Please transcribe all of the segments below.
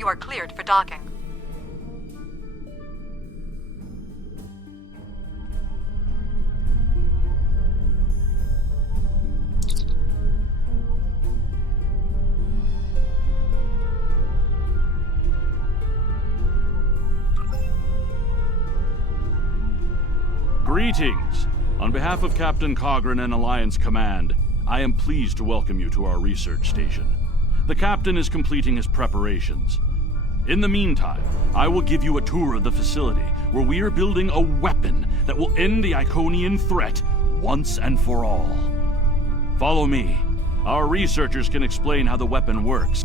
You are cleared for docking. Greetings! On behalf of Captain Cogran and Alliance Command, I am pleased to welcome you to our research station. The Captain is completing his preparations. In the meantime, I will give you a tour of the facility, where we are building a weapon that will end the Iconian threat once and for all. Follow me. Our researchers can explain how the weapon works.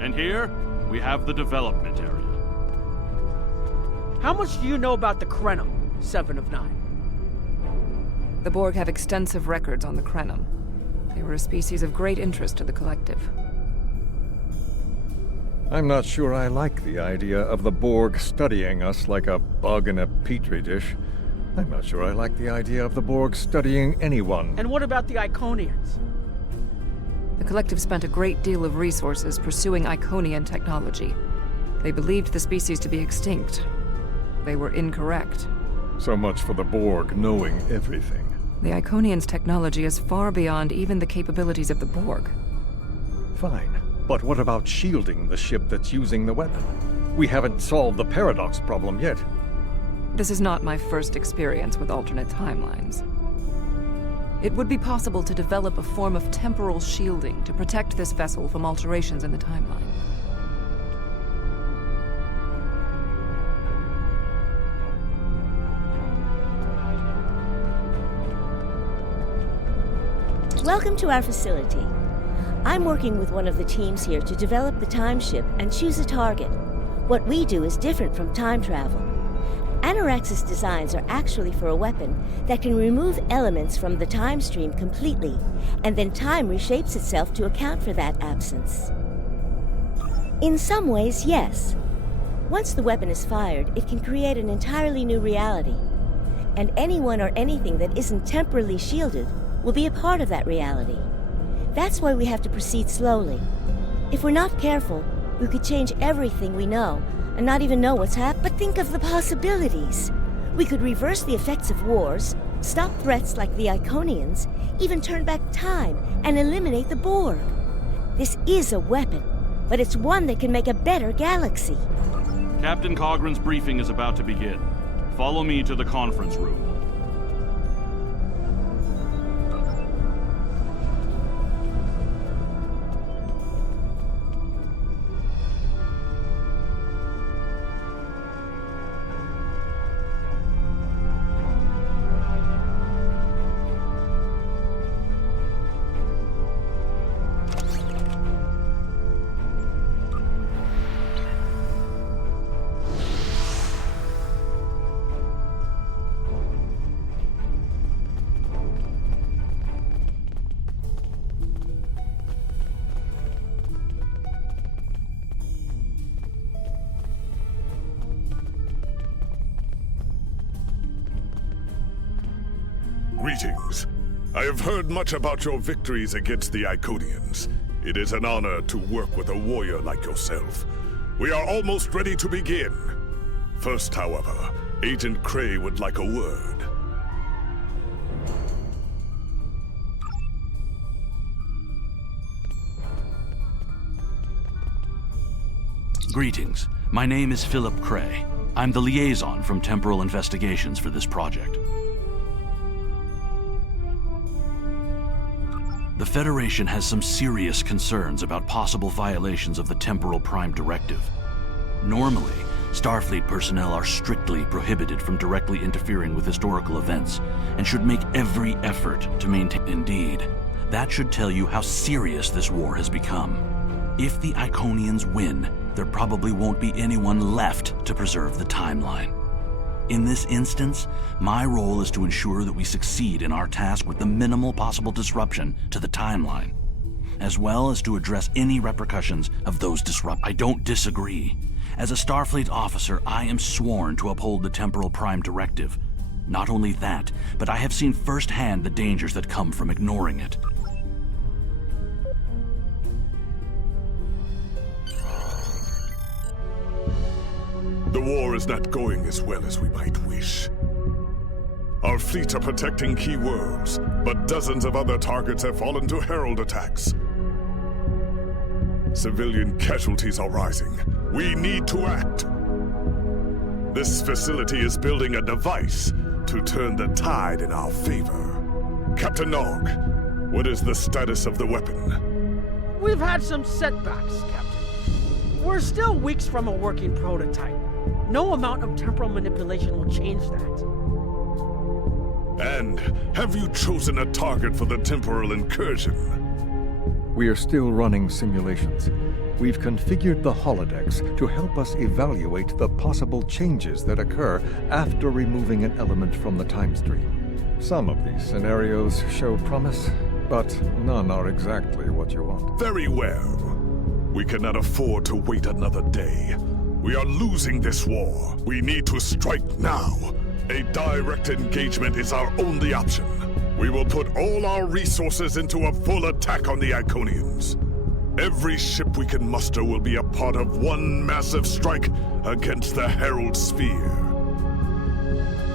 And here, we have the development area. How much do you know about the Krenim, 7 of 9? The Borg have extensive records on the Krenim. They were a species of great interest to the Collective. I'm not sure I like the idea of the Borg studying us like a bug in a petri dish. I'm not sure I like the idea of the Borg studying anyone. And what about the Iconians? The Collective spent a great deal of resources pursuing Iconian technology. They believed the species to be extinct. They were incorrect. So much for the Borg knowing everything. The Iconians' technology is far beyond even the capabilities of the Borg. Fine. But what about shielding the ship that's using the weapon? We haven't solved the paradox problem yet. This is not my first experience with alternate timelines. It would be possible to develop a form of temporal shielding to protect this vessel from alterations in the timeline. Welcome to our facility. I'm working with one of the teams here to develop the time ship and choose a target. What we do is different from time travel. Anorax's designs are actually for a weapon that can remove elements from the time stream completely, and then time reshapes itself to account for that absence. In some ways, yes. Once the weapon is fired, it can create an entirely new reality. And anyone or anything that isn't temporally shielded will be a part of that reality. That's why we have to proceed slowly. If we're not careful, we could change everything we know and not even know what's happened. But think of the possibilities. We could reverse the effects of wars, stop threats like the Iconians, even turn back time and eliminate the Borg. This is a weapon, but it's one that can make a better galaxy. Captain Cogran's briefing is about to begin. Follow me to the conference room. Greetings. I have heard much about your victories against the Iconians. It is an honor to work with a warrior like yourself. We are almost ready to begin. First, however, Agent Cray would like a word. Greetings. My name is Philip Cray. I'm the liaison from Temporal Investigations for this project. The Federation has some serious concerns about possible violations of the Temporal Prime Directive. Normally, Starfleet personnel are strictly prohibited from directly interfering with historical events and should make every effort to maintain. Indeed, that should tell you how serious this war has become. If the Iconians win, there probably won't be anyone left to preserve the timeline. In this instance, my role is to ensure that we succeed in our task with the minimal possible disruption to the timeline, as well as to address any repercussions of those disruptions. I don't disagree. As a Starfleet officer, I am sworn to uphold the Temporal Prime Directive. Not only that, but I have seen firsthand the dangers that come from ignoring it. The war is not going as well as we might wish. Our fleets are protecting key worlds, but dozens of other targets have fallen to Herald attacks. Civilian casualties are rising. We need to act. This facility is building a device to turn the tide in our favor. Captain Nog, what is the status of the weapon? We've had some setbacks, Captain. We're still weeks from a working prototype. No amount of temporal manipulation will change that. And have you chosen a target for the temporal incursion? We are still running simulations. We've configured the holodecks to help us evaluate the possible changes that occur after removing an element from the time stream. Some of these scenarios show promise, but none are exactly what you want. Very well. We cannot afford to wait another day. We are losing this war. We need to strike now. A direct engagement is our only option. We will put all our resources into a full attack on the Iconians. Every ship we can muster will be a part of one massive strike against the Herald Sphere.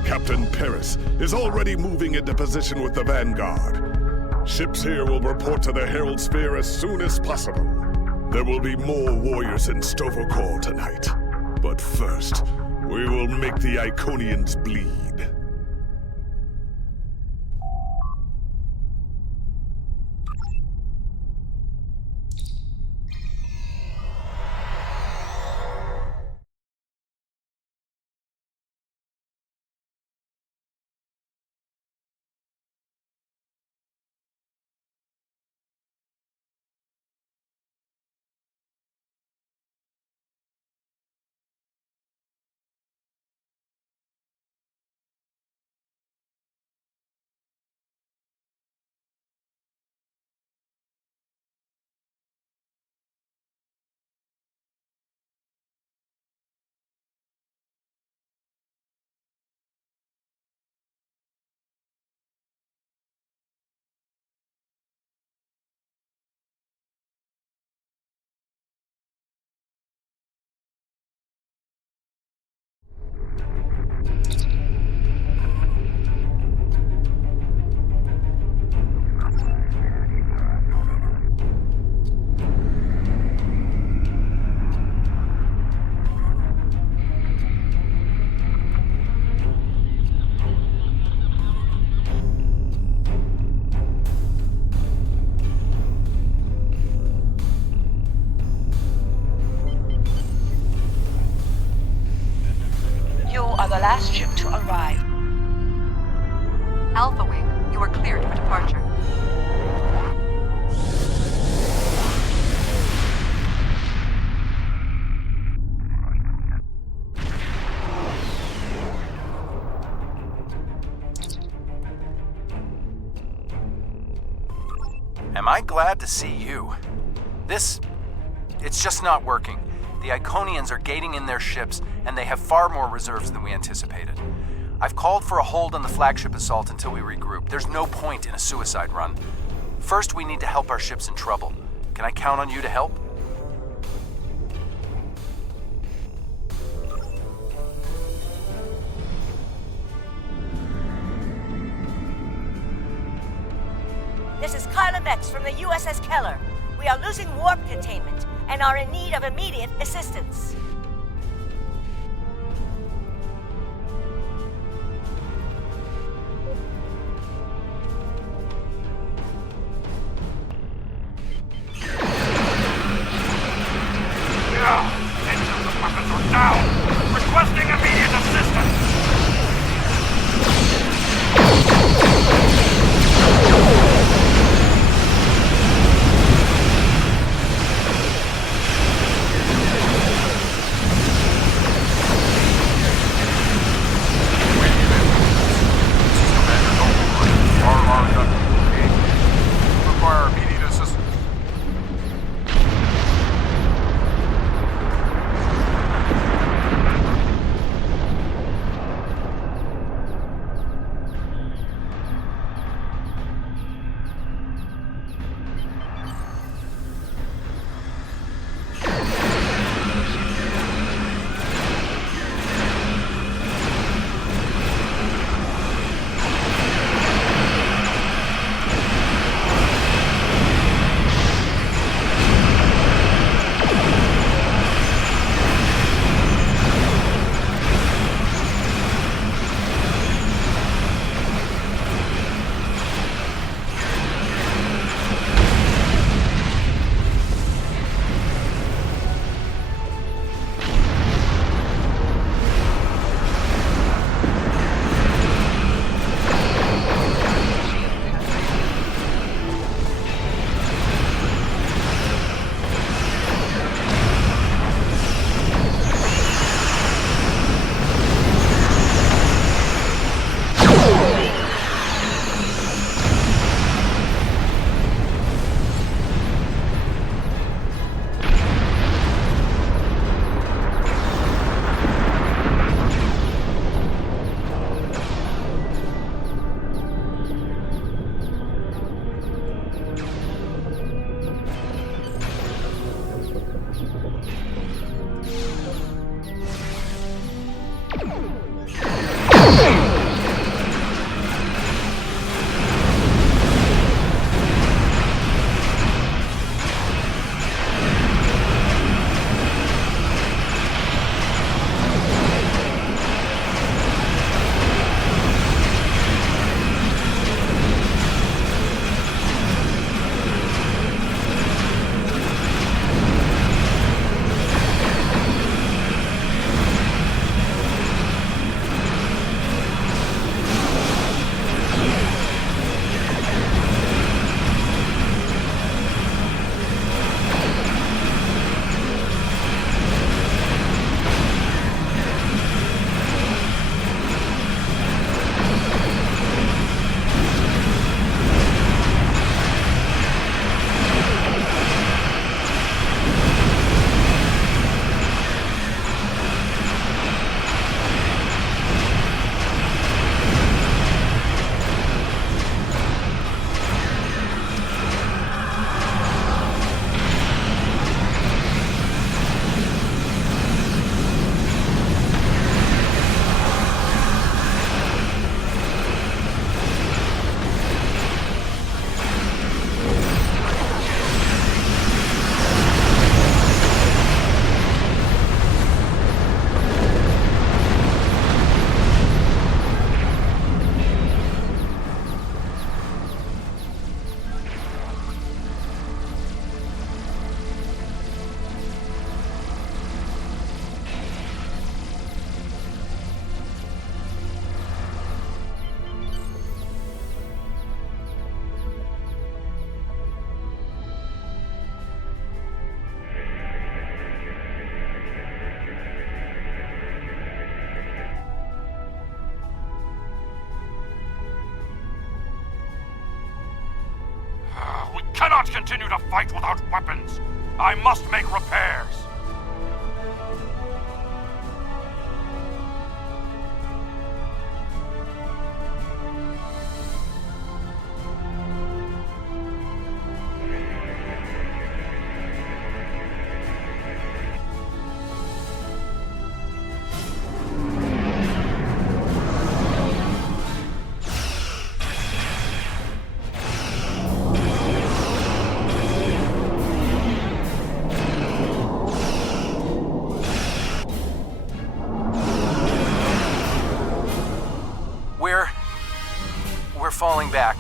Captain Paris is already moving into position with the Vanguard. Ships here will report to the Herald Sphere as soon as possible. There will be more warriors in Sto-vo-kor tonight. But first, we will make the Iconians bleed. The last ship to arrive. Alpha Wing, you are cleared for departure. Am I glad to see you? It's just not working. The Iconians are gating in their ships, and they have far more reserves than we anticipated. I've called for a hold on the flagship assault until we regroup. There's no point in a suicide run. First, we need to help our ships in trouble. Can I count on you to help? This is Carla Vex from the USS Keller. We are losing warp containment and are in need of immediate assistance. Engines and weapons are down! Requesting immediate assistance! Require immediate assistance. cannot continue to fight without weapons. I must make repairs. falling back.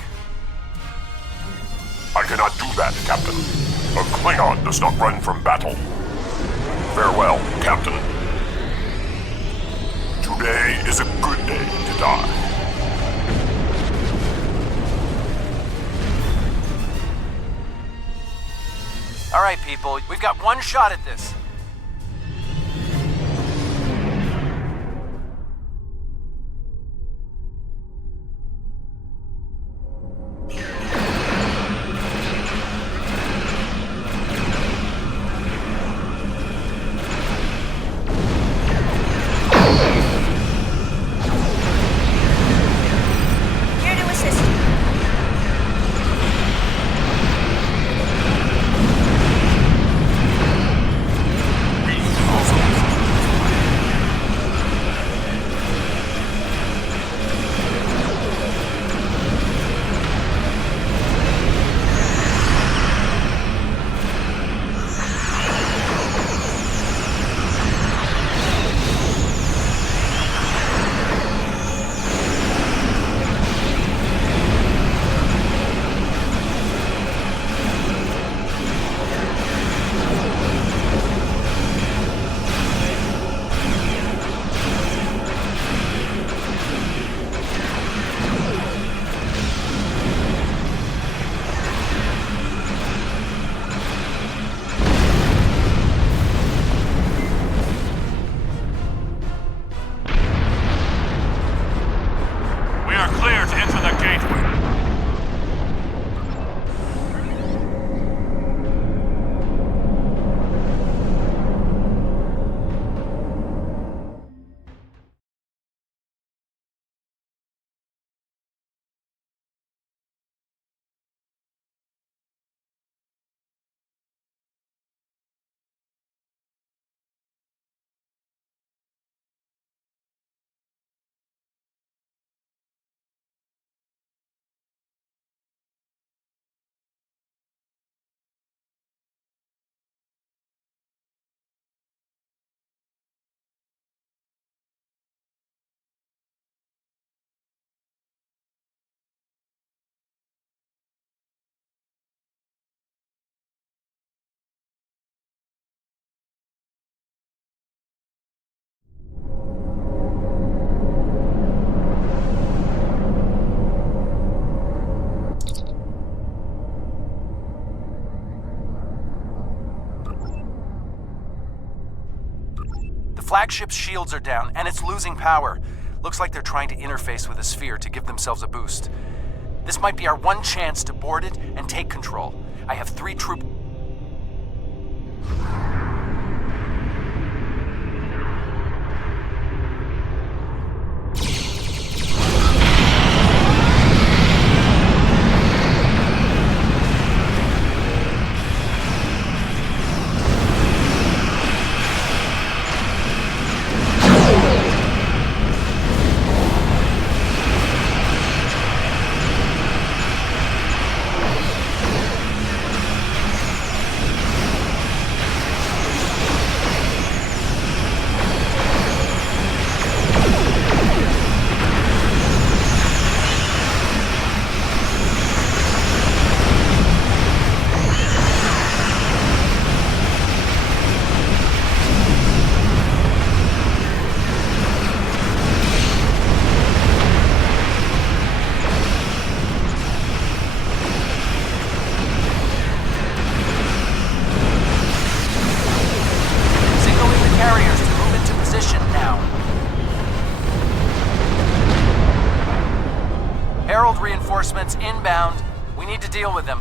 I cannot do that, Captain. A Klingon does not run from battle. Farewell, Captain. Today is a good day to die. All right, people, we've got one shot at this. Here to assist you. We are clear to enter the gateway. The flagship's shields are down, and it's losing power. Looks like they're trying to interface with a sphere to give themselves a boost. This might be our one chance to board it and take control. I have 3 troop... Herald reinforcements inbound. We need to deal with them.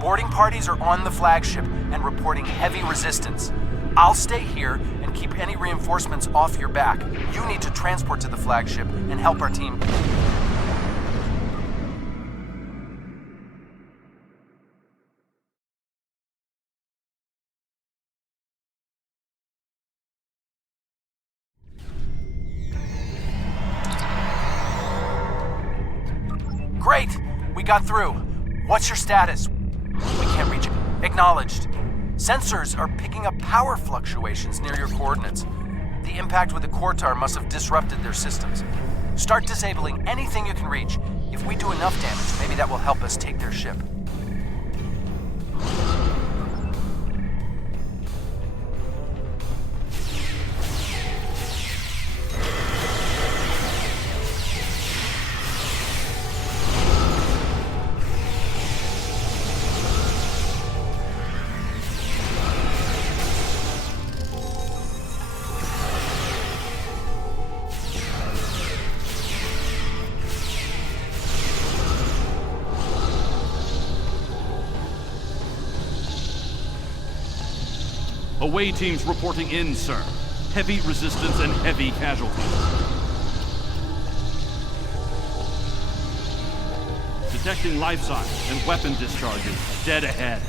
Boarding parties are on the flagship and reporting heavy resistance. I'll stay here and keep any reinforcements off your back. You need to transport to the flagship and help our team. Great! We got through. What's your status? We can't reach it. Acknowledged. Sensors are picking up power fluctuations near your coordinates. The impact with the Quartar must have disrupted their systems. Start disabling anything you can reach. If we do enough damage, maybe that will help us take their ship. Away teams reporting in, sir. Heavy resistance and heavy casualties. Detecting life signs and weapon discharges dead ahead.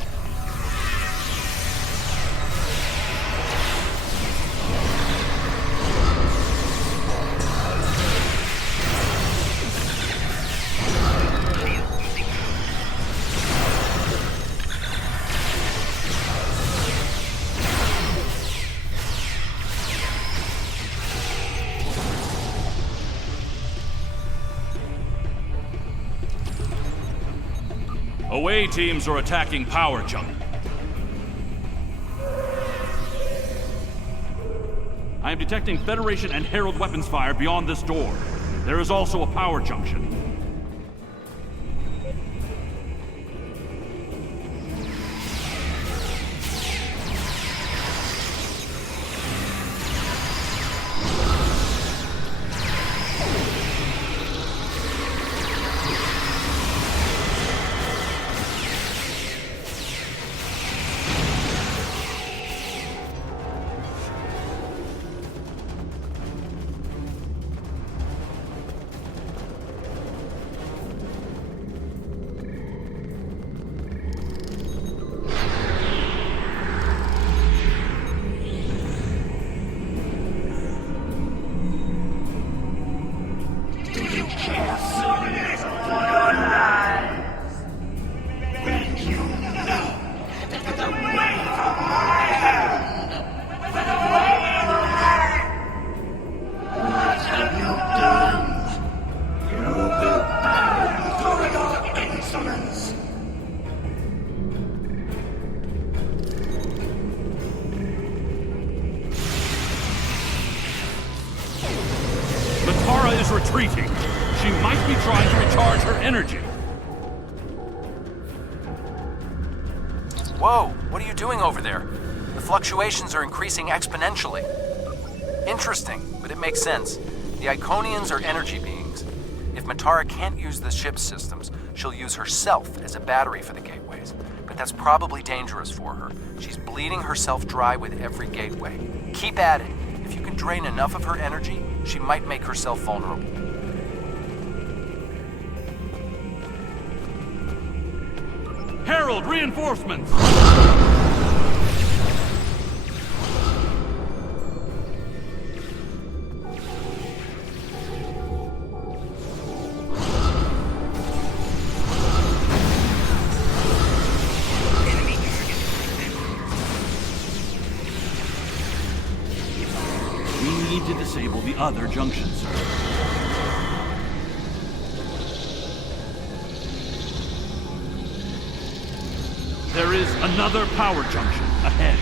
Away teams are attacking power jump. I am detecting Federation and Herald weapons fire beyond this door. There is also a power junction. Matara is retreating. She might be trying to recharge her energy. Whoa, what are you doing over there? The fluctuations are increasing exponentially. Interesting, but it makes sense. The Iconians are energy beings. If Matara can't use the ship's systems, she'll use herself as a battery for the gateways. But that's probably dangerous for her. She's bleeding herself dry with every gateway. Keep at it. If you can drain enough of her energy, she might make herself vulnerable. Herald, reinforcements! We need to disable the other junction, sir. There is another power junction ahead.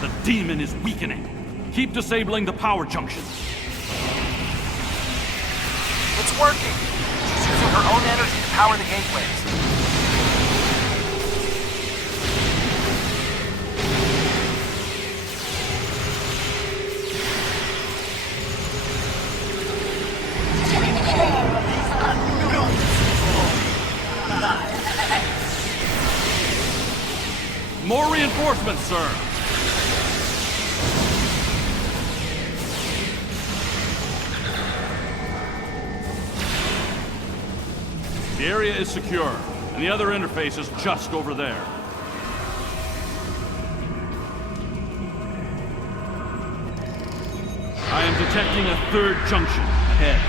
The demon is weakening. Keep disabling the power junctions. It's working! She's using her own energy to power the gateways. More reinforcements, sir. The area is secure, and the other interface is just over there. I am detecting a third junction ahead.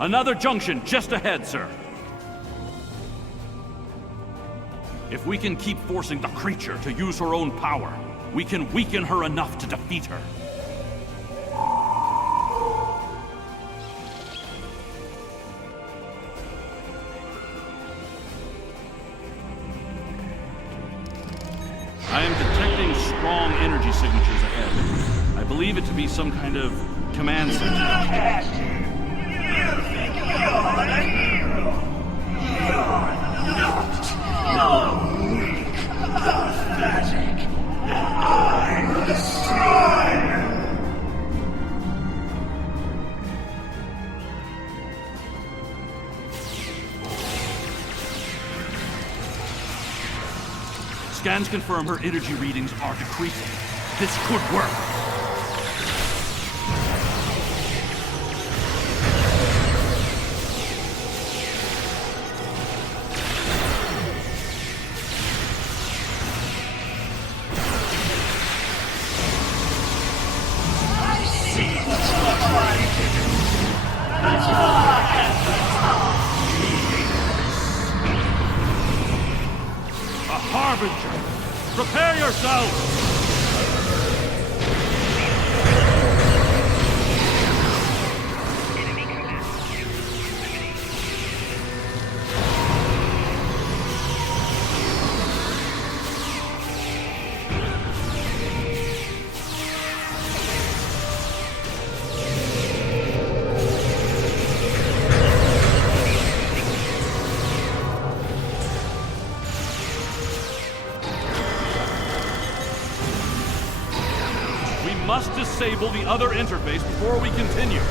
Another junction just ahead, sir. If we can keep forcing the creature to use her own power, we can weaken her enough to defeat her. I am detecting strong energy signatures ahead. I believe it to be some kind of command center. You're not. No. Pathetic. Scans confirm her energy readings are decreasing. This could work. Harbinger! Prepare yourselves! Must disable the other interface before we continue.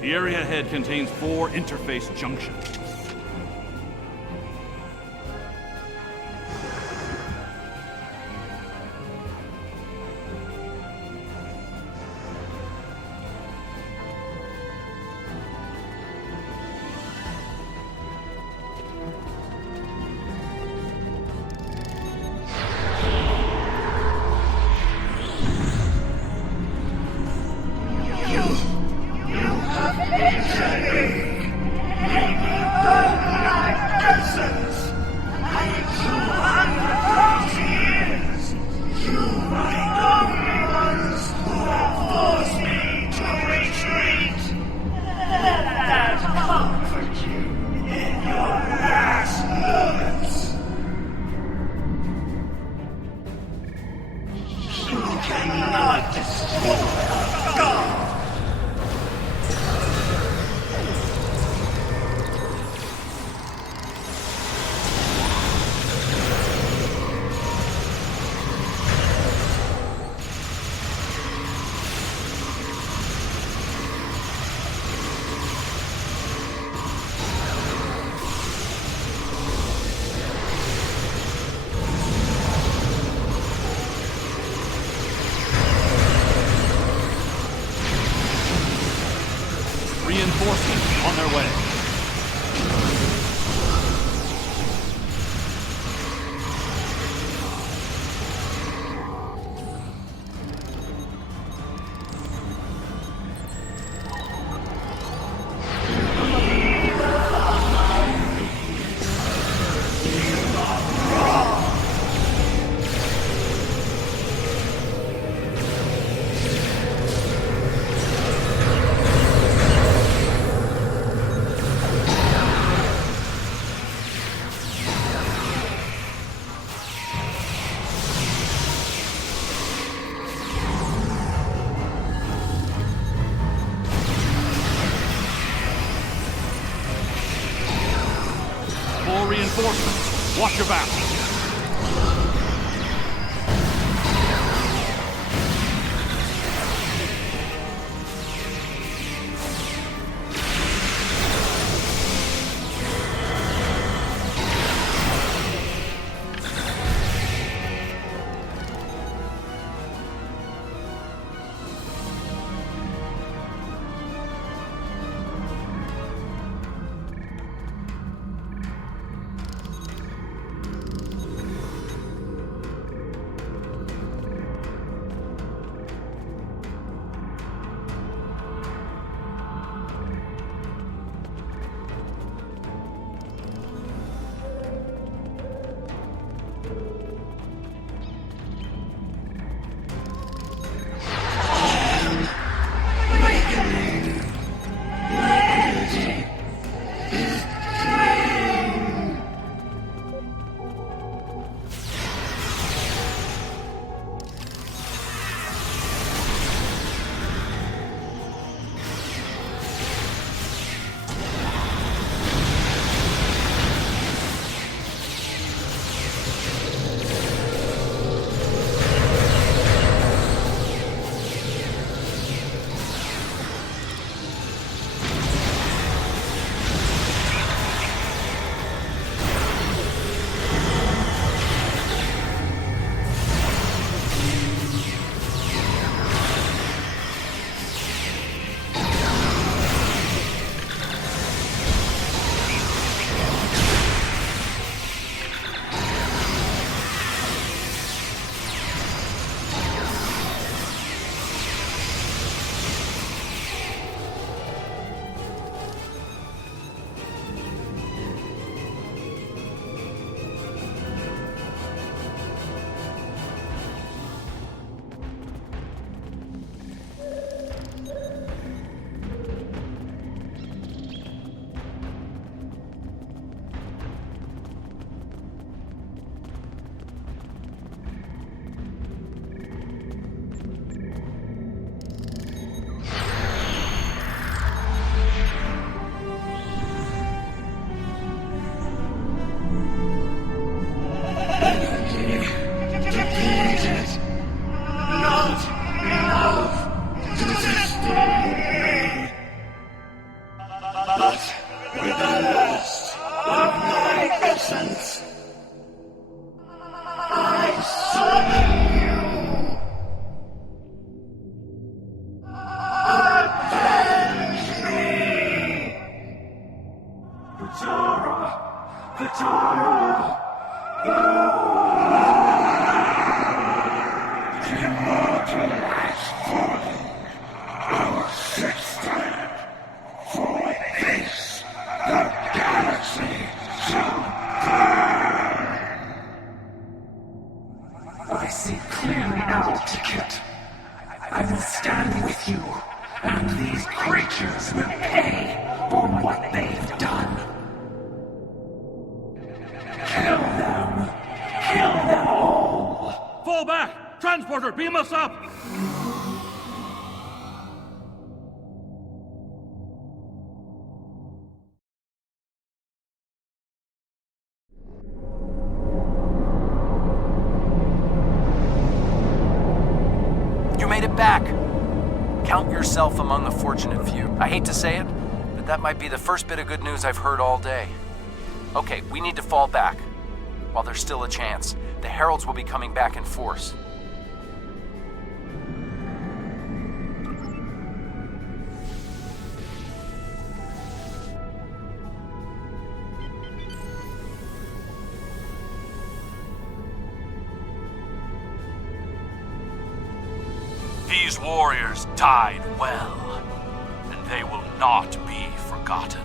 The area ahead contains 4 interface junctions. Reinforcements on their way. I see clearly now, Ticket. I will stand with you, and these creatures will pay for what they've done. Kill them! Kill them all! Fall back! Transporter, beam us up! You made it back! Count yourself among the fortunate few. I hate to say it, but that might be the first bit of good news I've heard all day. Okay, we need to fall back. While there's still a chance, the Heralds will be coming back in force. These warriors died well, and they will not be forgotten.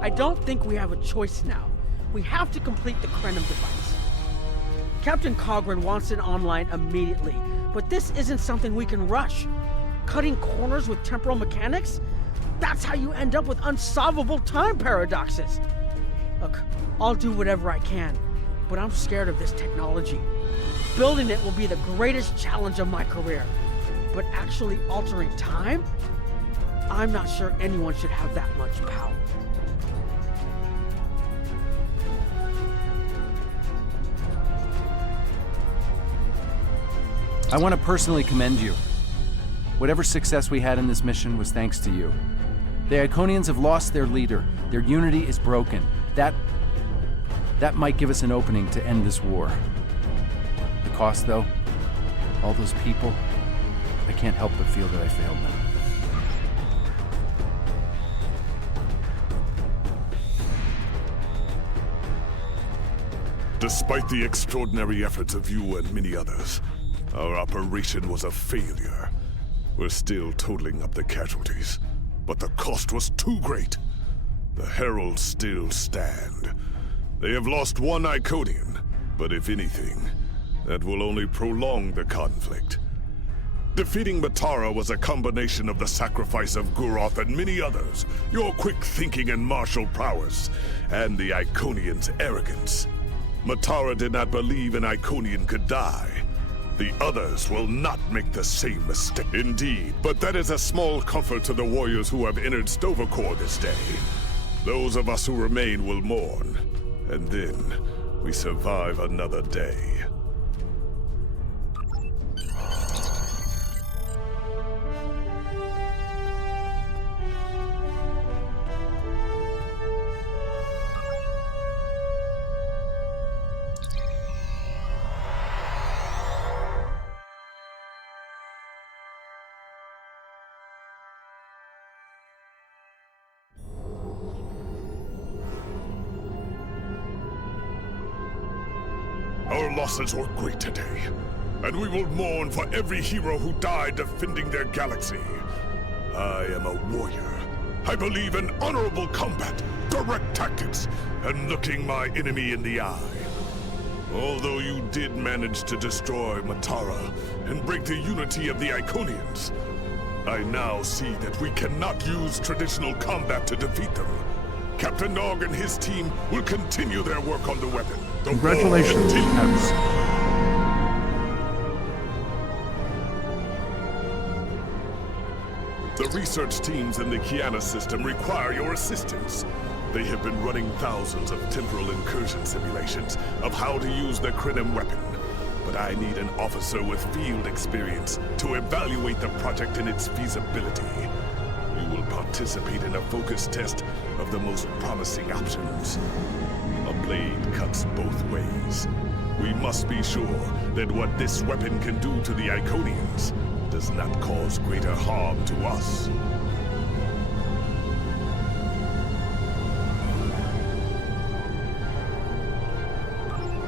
I don't think we have a choice now. We have to complete the Krenim device. Captain Cogran wants it online immediately, but this isn't something we can rush. Cutting corners with temporal mechanics? That's how you end up with unsolvable time paradoxes. Look, I'll do whatever I can, but I'm scared of this technology. Building it will be the greatest challenge of my career, but actually altering time? I'm not sure anyone should have that much power. I want to personally commend you. Whatever success we had in this mission was thanks to you. The Iconians have lost their leader. Their unity is broken. That might give us an opening to end this war. The cost, though? All those people, I can't help but feel that I failed them. Despite the extraordinary efforts of you and many others, our operation was a failure. We're still totaling up the casualties, but the cost was too great. The Heralds still stand. They have lost one Iconian, but if anything, that will only prolong the conflict. Defeating Matara was a combination of the sacrifice of Guroth and many others, your quick thinking and martial prowess, and the Iconians' arrogance. Matara did not believe an Iconian could die. The others will not make the same mistake. Indeed, but that is a small comfort to the warriors who have entered Sto-vo-kor this day. Those of us who remain will mourn, and then we survive another day. Our losses were great today, and we will mourn for every hero who died defending their galaxy. I am a warrior. I believe in honorable combat, direct tactics, and looking my enemy in the eye. Although you did manage to destroy Matara and break the unity of the Iconians, I now see that we cannot use traditional combat to defeat them. Captain Nog and his team will continue their work on the weapon. Congratulations, Caps. The research teams in the Kiana system require your assistance. They have been running thousands of temporal incursion simulations of how to use the Krenim weapon. But I need an officer with field experience to evaluate the project and its feasibility. You will participate in a focus test of the most promising options. A blade cuts both ways. We must be sure that what this weapon can do to the Iconians does not cause greater harm to us.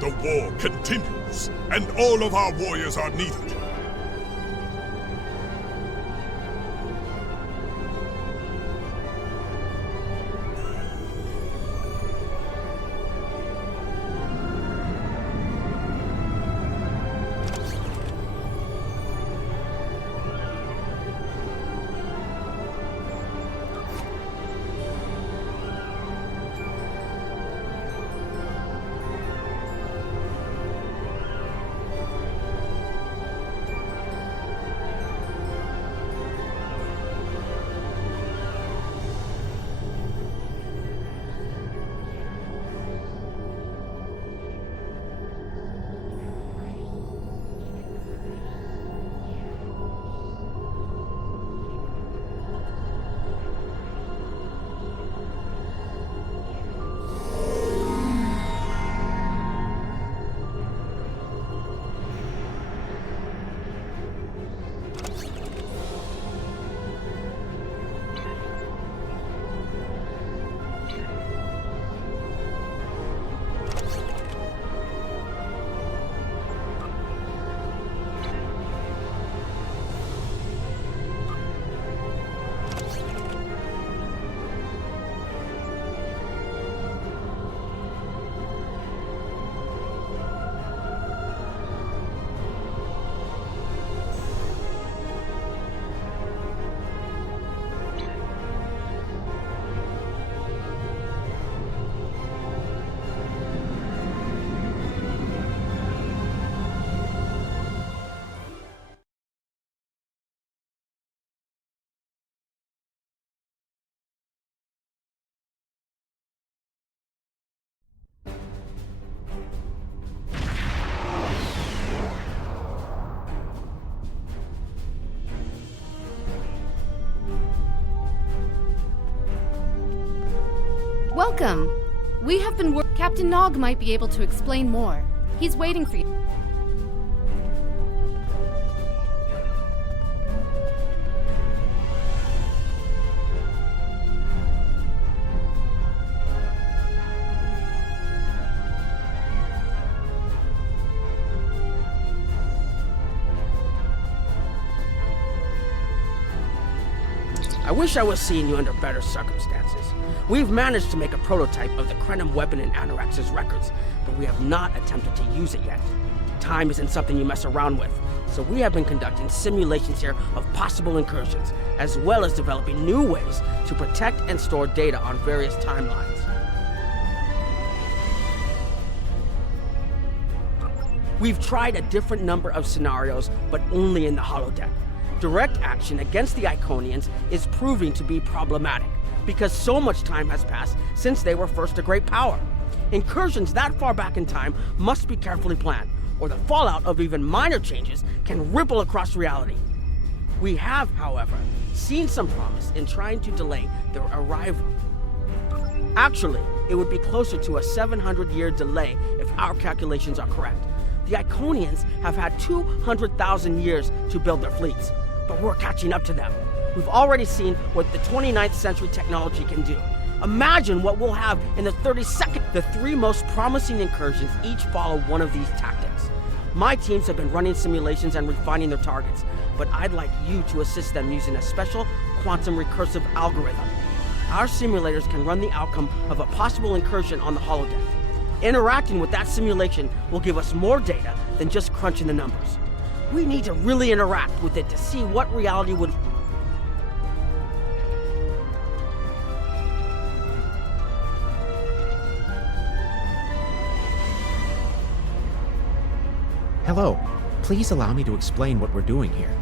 The war continues, and all of our warriors are needed. Welcome! We have been Captain Nog might be able to explain more. He's waiting for you. I wish I was seeing you under better circumstances. We've managed to make a prototype of the Krenim weapon in Anorax's records, but we have not attempted to use it yet. Time isn't something you mess around with, so we have been conducting simulations here of possible incursions, as well as developing new ways to protect and store data on various timelines. We've tried a different number of scenarios, but only in the holodeck. Direct action against the Iconians is proving to be problematic, because so much time has passed since they were first a great power. Incursions that far back in time must be carefully planned, or the fallout of even minor changes can ripple across reality. We have, however, seen some promise in trying to delay their arrival. Actually, it would be closer to a 700-year delay if our calculations are correct. The Iconians have had 200,000 years to build their fleets, but we're catching up to them. We've already seen what the 29th century technology can do. Imagine what we'll have in the 32nd. The three most promising incursions each follow one of these tactics. My teams have been running simulations and refining their targets, but I'd like you to assist them using a special quantum recursive algorithm. Our simulators can run the outcome of a possible incursion on the holodeck. Interacting with that simulation will give us more data than just crunching the numbers. We need to really interact with it to see what reality would... Hello. Please allow me to explain what we're doing here.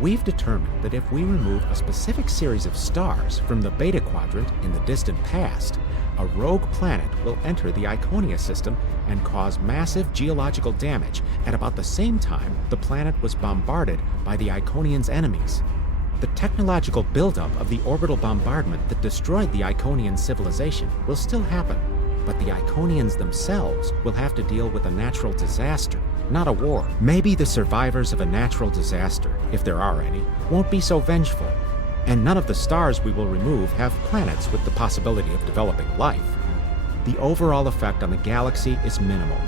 We've determined that if we remove a specific series of stars from the Beta Quadrant in the distant past, a rogue planet will enter the Iconia system and cause massive geological damage at about the same time the planet was bombarded by the Iconians' enemies. The technological buildup of the orbital bombardment that destroyed the Iconian civilization will still happen, but the Iconians themselves will have to deal with a natural disaster, not a war. Maybe the survivors of a natural disaster, if there are any, won't be so vengeful. And none of the stars we will remove have planets with the possibility of developing life. The overall effect on the galaxy is minimal.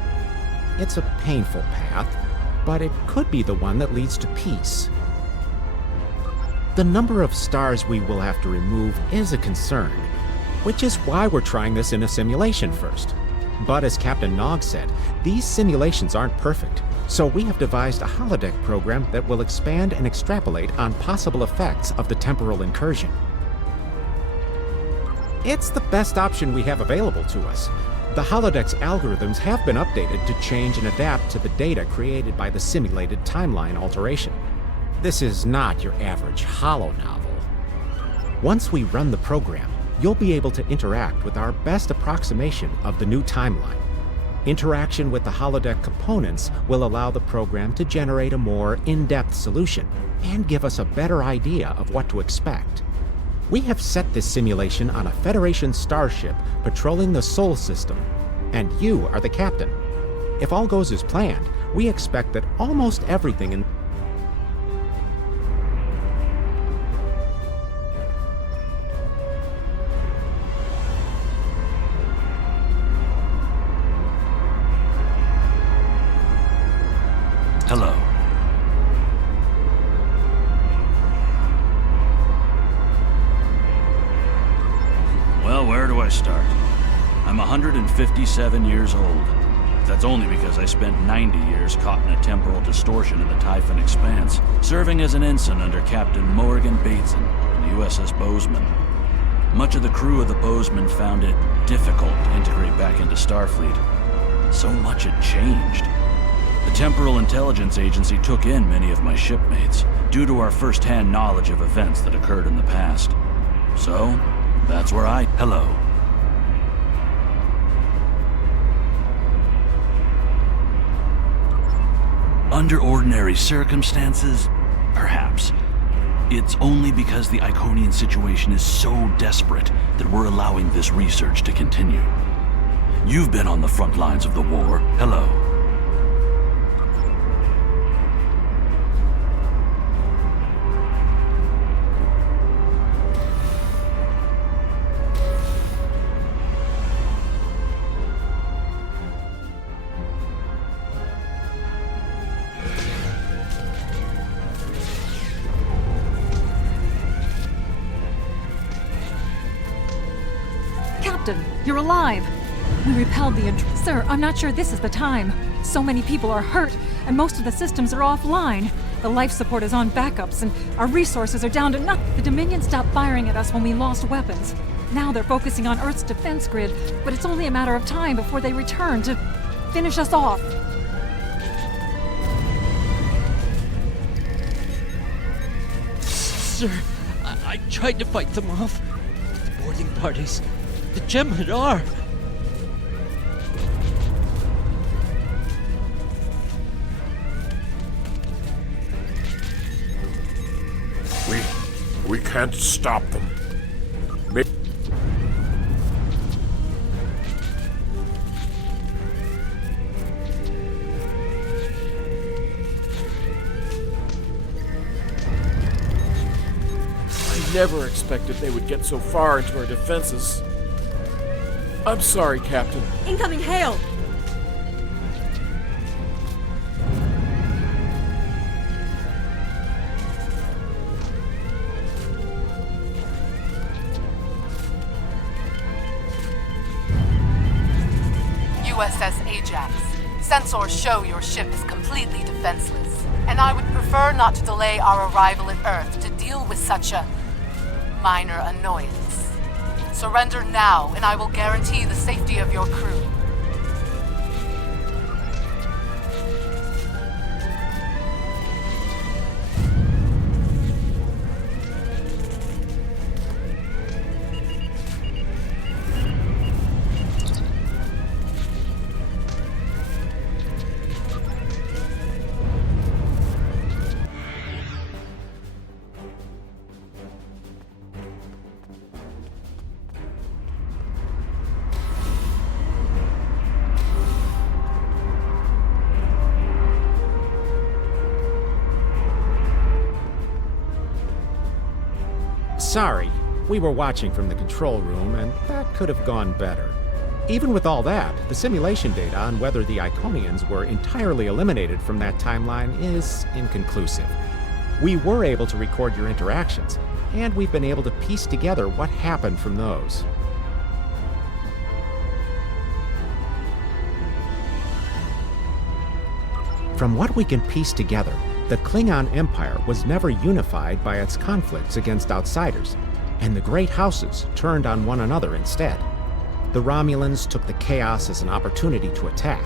It's a painful path, but it could be the one that leads to peace. The number of stars we will have to remove is a concern, which is why we're trying this in a simulation first. But as Captain Nog said, these simulations aren't perfect, so we have devised a holodeck program that will expand and extrapolate on possible effects of the temporal incursion. It's the best option we have available to us. The holodeck's algorithms have been updated to change and adapt to the data created by the simulated timeline alteration. This is not your average holo novel. Once we run the program, you'll be able to interact with our best approximation of the new timeline. Interaction with the holodeck components will allow the program to generate a more in-depth solution and give us a better idea of what to expect. We have set this simulation on a Federation starship patrolling the Sol system, and you are the captain. If all goes as planned, we expect that almost everything in Hello. Well, where do I start? I'm 157 years old. That's only because I spent 90 years caught in a temporal distortion in the Typhon Expanse, serving as an ensign under Captain Morgan Bateson in the USS Bozeman. Much of the crew of the Bozeman found it difficult to integrate back into Starfleet. So much had changed. The Temporal Intelligence Agency took in many of my shipmates, due to our first-hand knowledge of events that occurred in the past. So, that's where Hello. Under ordinary circumstances, perhaps. It's only because the Iconian situation is so desperate that we're allowing this research to continue. You've been on the front lines of the war. Hello. Captain, you're alive! We repelled the Sir, I'm not sure this is the time. So many people are hurt, and most of the systems are offline. The life support is on backups, and our resources are down to nothing. The Dominion stopped firing at us when we lost weapons. Now they're focusing on Earth's defense grid, but it's only a matter of time before they return to finish us off. Sir, I tried to fight them off. The boarding parties, the Jem'Hadar. We can't stop them. I never expected they would get so far into our defenses. I'm sorry, Captain. Incoming hail! USS Ajax. Sensors show your ship is completely defenseless, and I would prefer not to delay our arrival at Earth to deal with such a minor annoyance. Surrender now, and I will guarantee the safety of your crew. Sorry, we were watching from the control room, and that could have gone better. Even with all that, the simulation data on whether the Iconians were entirely eliminated from that timeline is inconclusive. We were able to record your interactions, and we've been able to piece together what happened from those. From what we can piece together, the Klingon Empire was never unified by its conflicts against outsiders, and the great houses turned on one another instead. The Romulans took the chaos as an opportunity to attack.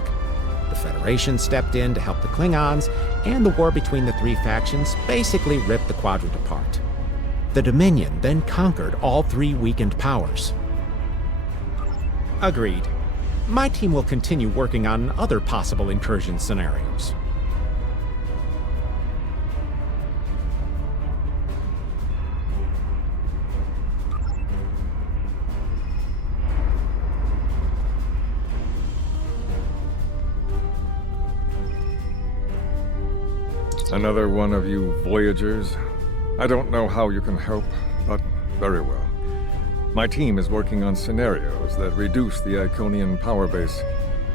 The Federation stepped in to help the Klingons, and the war between the three factions basically ripped the quadrant apart. The Dominion then conquered all three weakened powers. Agreed. My team will continue working on other possible incursion scenarios. Another one of you Voyagers? I don't know how you can help, but very well. My team is working on scenarios that reduce the Iconian power base.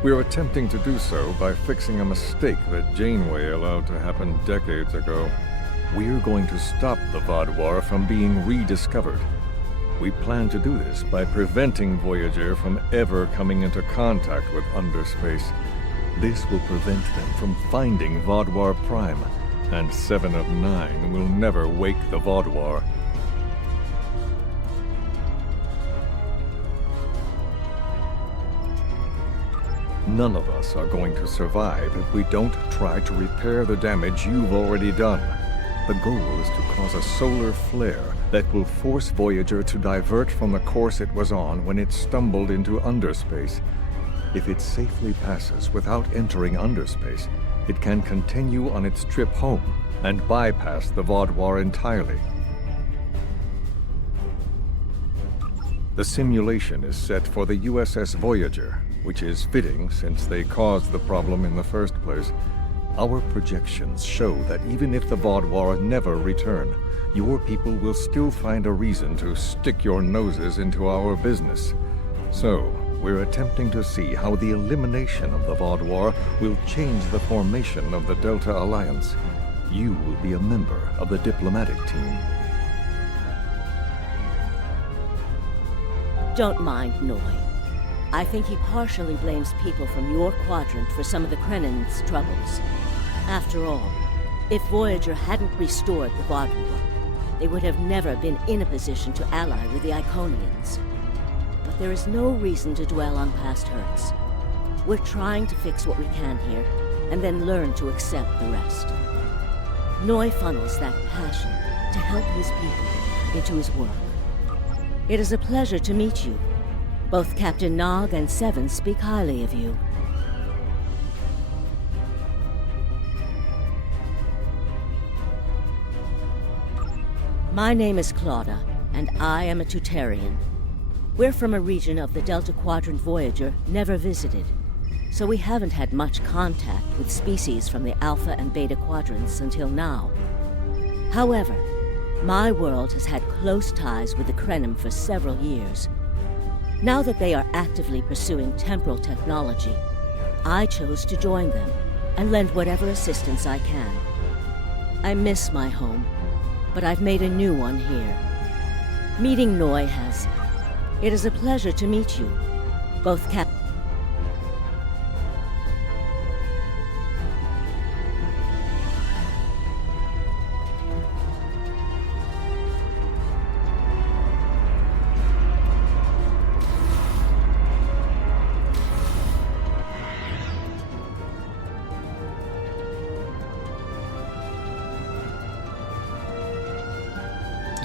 We're attempting to do so by fixing a mistake that Janeway allowed to happen decades ago. We're going to stop the Vaadwaur from being rediscovered. We plan to do this by preventing Voyager from ever coming into contact with Underspace. This will prevent them from finding Vaadwaur Prime, and 7 of 9 will never wake the Vaadwaur. None of us are going to survive if we don't try to repair the damage you've already done. The goal is to cause a solar flare that will force Voyager to divert from the course it was on when it stumbled into Underspace. If it safely passes without entering Underspace, it can continue on its trip home and bypass the Vaadwaur entirely. The simulation is set for the USS Voyager, which is fitting since they caused the problem in the first place. Our projections show that even if the Vaadwaur never return, your people will still find a reason to stick your noses into our business. So, we're attempting to see how the elimination of the Vaadwaur will change the formation of the Delta Alliance. You will be a member of the diplomatic team. don't mind Noi. I think he partially blames people from your quadrant for some of the Krennin's troubles. After all, if Voyager hadn't restored the Quadrant, they would have never been in a position to ally with the Iconians. But there is no reason to dwell on past hurts. We're trying to fix what we can here, and then learn to accept the rest. Noi funnels that passion to help his people into his work. It is a pleasure to meet you. Both Captain Nog and Seven speak highly of you. My name is Claudia, and I am a Tutarian. We're from a region of the Delta Quadrant Voyager never visited, so we haven't had much contact with species from the Alpha and Beta Quadrants until now. However, my world has had close ties with the Krenim for several years. Now that they are actively pursuing temporal technology, I chose to join them and lend whatever assistance I can. I miss my home, but I've made a new one here. Meeting Noi has... It is a pleasure to meet you, both Captain...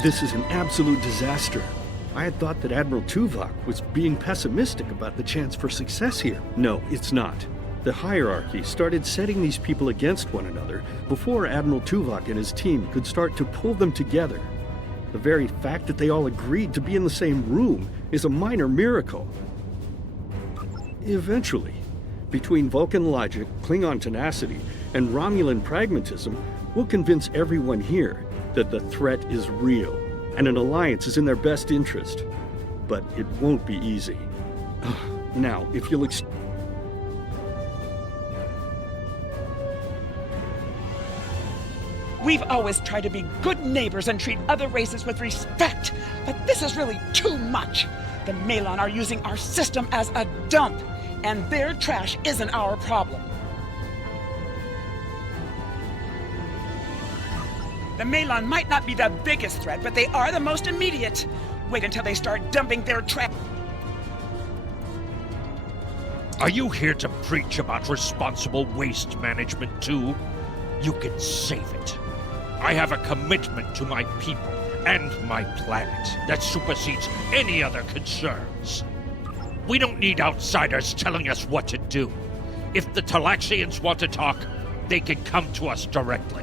This is an absolute disaster. I had thought that Admiral Tuvok was being pessimistic about the chance for success here. No, it's not. The hierarchy started setting these people against one another before Admiral Tuvok and his team could start to pull them together. The very fact that they all agreed to be in the same room is a minor miracle. Eventually, between Vulcan logic, Klingon tenacity, and Romulan pragmatism, we'll convince everyone here that the threat is real, and an alliance is in their best interest. But it won't be easy. Now, if you'll We've always tried to be good neighbors and treat other races with respect, but this is really too much. The Malon are using our system as a dump, and their trash isn't our problem. The Malon might not be the biggest threat, but they are the most immediate. Wait until they start dumping their trash. Are you here to preach about responsible waste management too? You can save it. I have a commitment to my people and my planet that supersedes any other concerns. We don't need outsiders telling us what to do. If the Talaxians want to talk, they can come to us directly.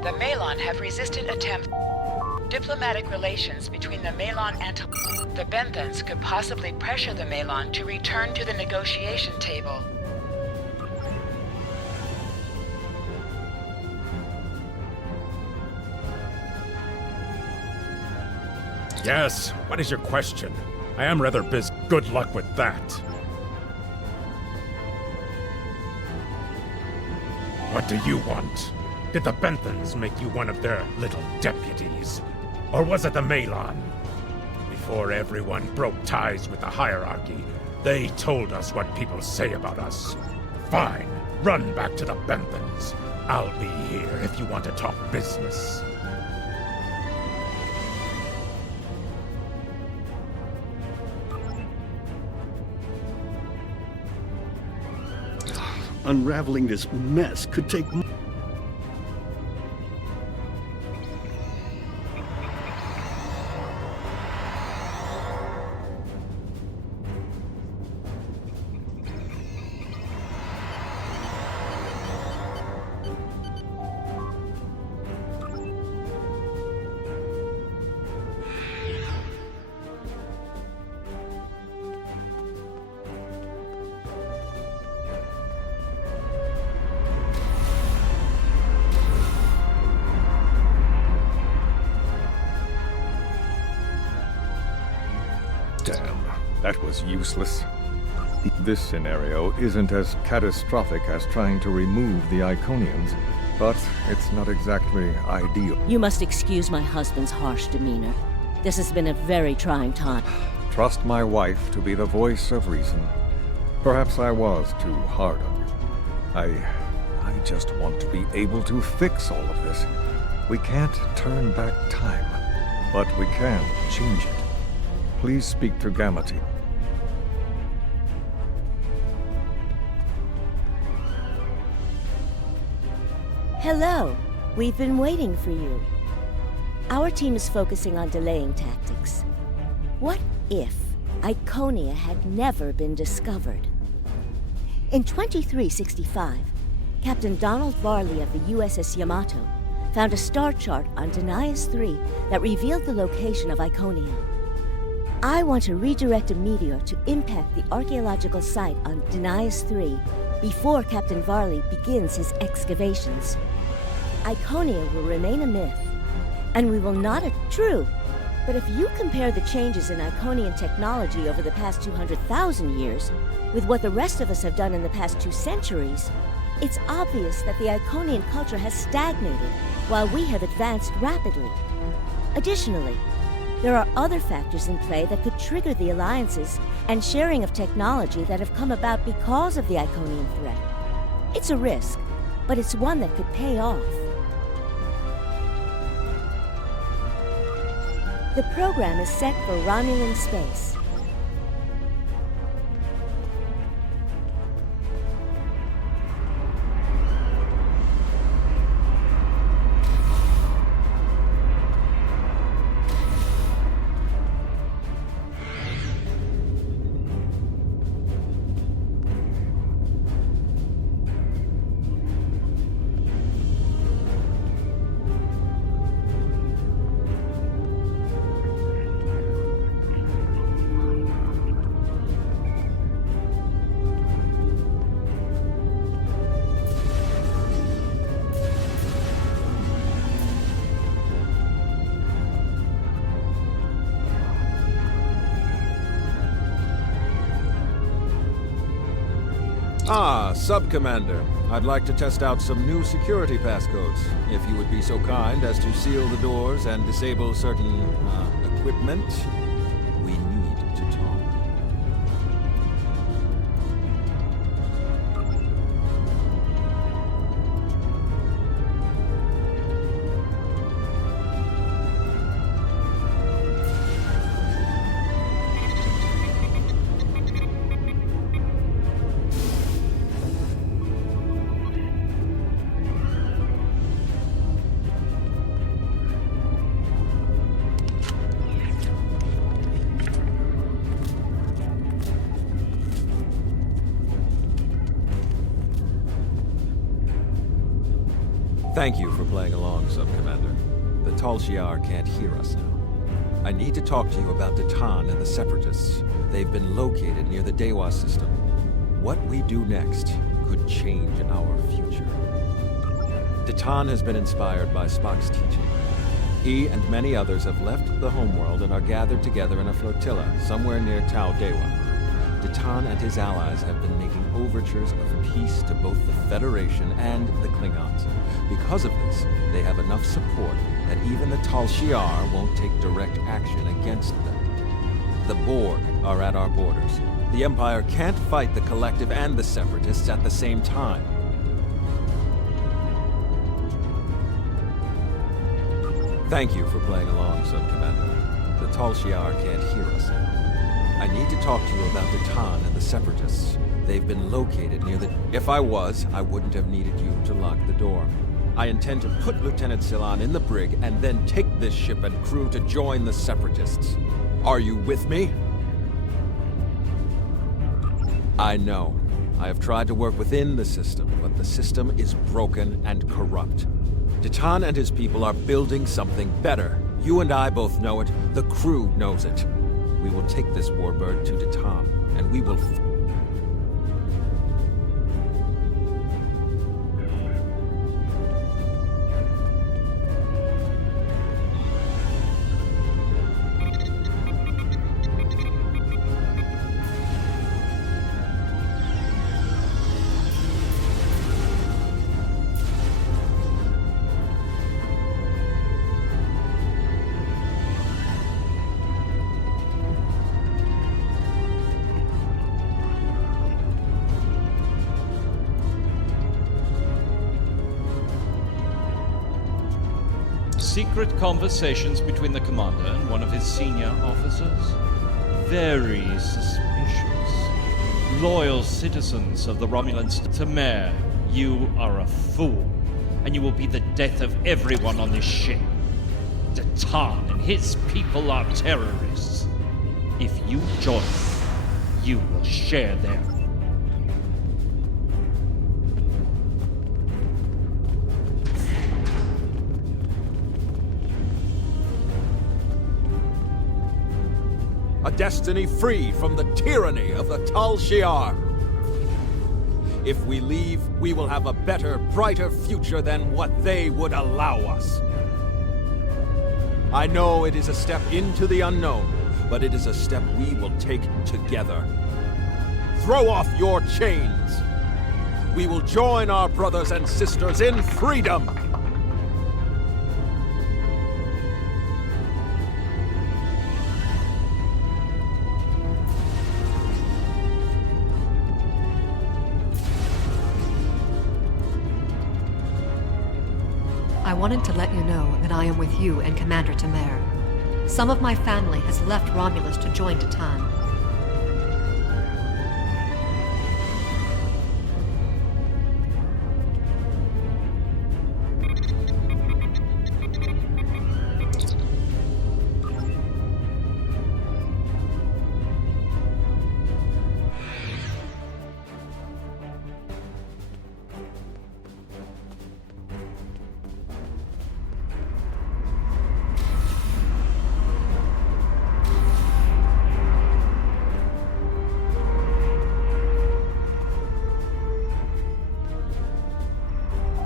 The Malon have resisted attempts. Diplomatic relations between the Malon and the Benthans could possibly pressure the Malon to return to the negotiation table. Yes, what is your question? I am rather busy. Good luck with that. What do you want? Did the Benthans make you one of their little deputies? Or was it the Malon? Before everyone broke ties with the hierarchy, they told us what people say about us. Fine, run back to the Benthans. I'll be here if you want to talk business. Unraveling this mess could take... That was useless. This scenario isn't as catastrophic as trying to remove the Iconians, but it's not exactly ideal. You must excuse my husband's harsh demeanor. This has been a very trying time. Trust my wife to be the voice of reason. Perhaps I was too hard on you. I just want to be able to fix all of this. We can't turn back time, but we can change it. Please speak to Gamma Team. Hello. We've been waiting for you. Our team is focusing on delaying tactics. What if Iconia had never been discovered? In 2365, Captain Donald Varley of the USS Yamato found a star chart on Denias 3 that revealed the location of Iconia. I want to redirect a meteor to impact the archaeological site on Denias 3 before Captain Varley begins his excavations. Iconia will remain a myth, and we will not true. But if you compare the changes in Iconian technology over the past 200,000 years with what the rest of us have done in the past 2 centuries, it's obvious that the Iconian culture has stagnated while we have advanced rapidly. Additionally, there are other factors in play that could trigger the alliances and sharing of technology that have come about because of the Iconian threat. It's a risk, but it's one that could pay off. The program is set for Romulan space. Ah, Sub-Commander. I'd like to test out some new security passcodes, if you would be so kind as to seal the doors and disable certain, equipment. We need to talk. Thank you for playing along, Sub-Commander. The Tal Shiar can't hear us now. I need to talk to you about Datan and the Separatists. They've been located near the Dewa system. What we do next could change our future. Datan has been inspired by Spock's teaching. He and many others have left the homeworld and are gathered together in a flotilla somewhere near Tau Dewa. Datan and his allies have been making overtures of peace to both the Federation and the Klingons. Because of this, they have enough support that even the Tal Shiar won't take direct action against them. The Borg are at our borders. The Empire can't fight the Collective and the Separatists at the same time. Thank you for playing along, Sub-Commander. The Tal Shiar can't hear us now. I need to talk to you about Datan and the Separatists. They've been located near the... If I was, I wouldn't have needed you to lock the door. I intend to put Lieutenant Silan in the brig and then take this ship and crew to join the Separatists. Are you with me? I know. I have tried to work within the system, but the system is broken and corrupt. Datan and his people are building something better. You and I both know it. The crew knows it. We will take this warbird to Datan, and we will... secret conversations between the commander and one of his senior officers? Very suspicious. Loyal citizens of the Romulan Tamer, you are a fool, and you will be the death of everyone on this ship. Datan and his people are terrorists. If you join them, you will share them. A destiny free from the tyranny of the Tal Shiar. If we leave, we will have a better, brighter future than what they would allow us. I know it is a step into the unknown, but it is a step we will take together. Throw off your chains. We will join our brothers and sisters in freedom. I wanted to let you know that I am with you and Commander Tamer. Some of my family has left Romulus to join Datan.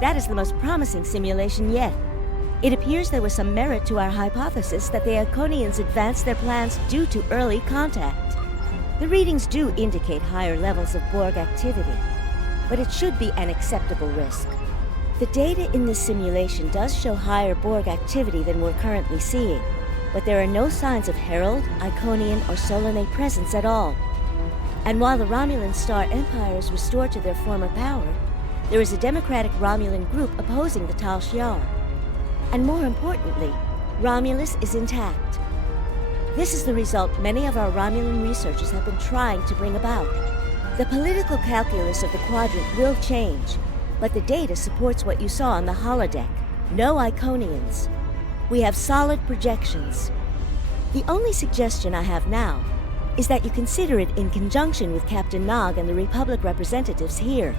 That is the most promising simulation yet. It appears there was some merit to our hypothesis that the Iconians advanced their plans due to early contact. The readings do indicate higher levels of Borg activity, but it should be an acceptable risk. The data in this simulation does show higher Borg activity than we're currently seeing, but there are no signs of Herald, Iconian, or Solanae presence at all. And while the Romulan Star Empire is restored to their former power, there is a democratic Romulan group opposing the Tal Shiar. And more importantly, Romulus is intact. This is the result many of our Romulan researchers have been trying to bring about. The political calculus of the Quadrant will change, but the data supports what you saw on the holodeck. No Iconians. We have solid projections. The only suggestion I have now is that you consider it in conjunction with Captain Nog and the Republic representatives here.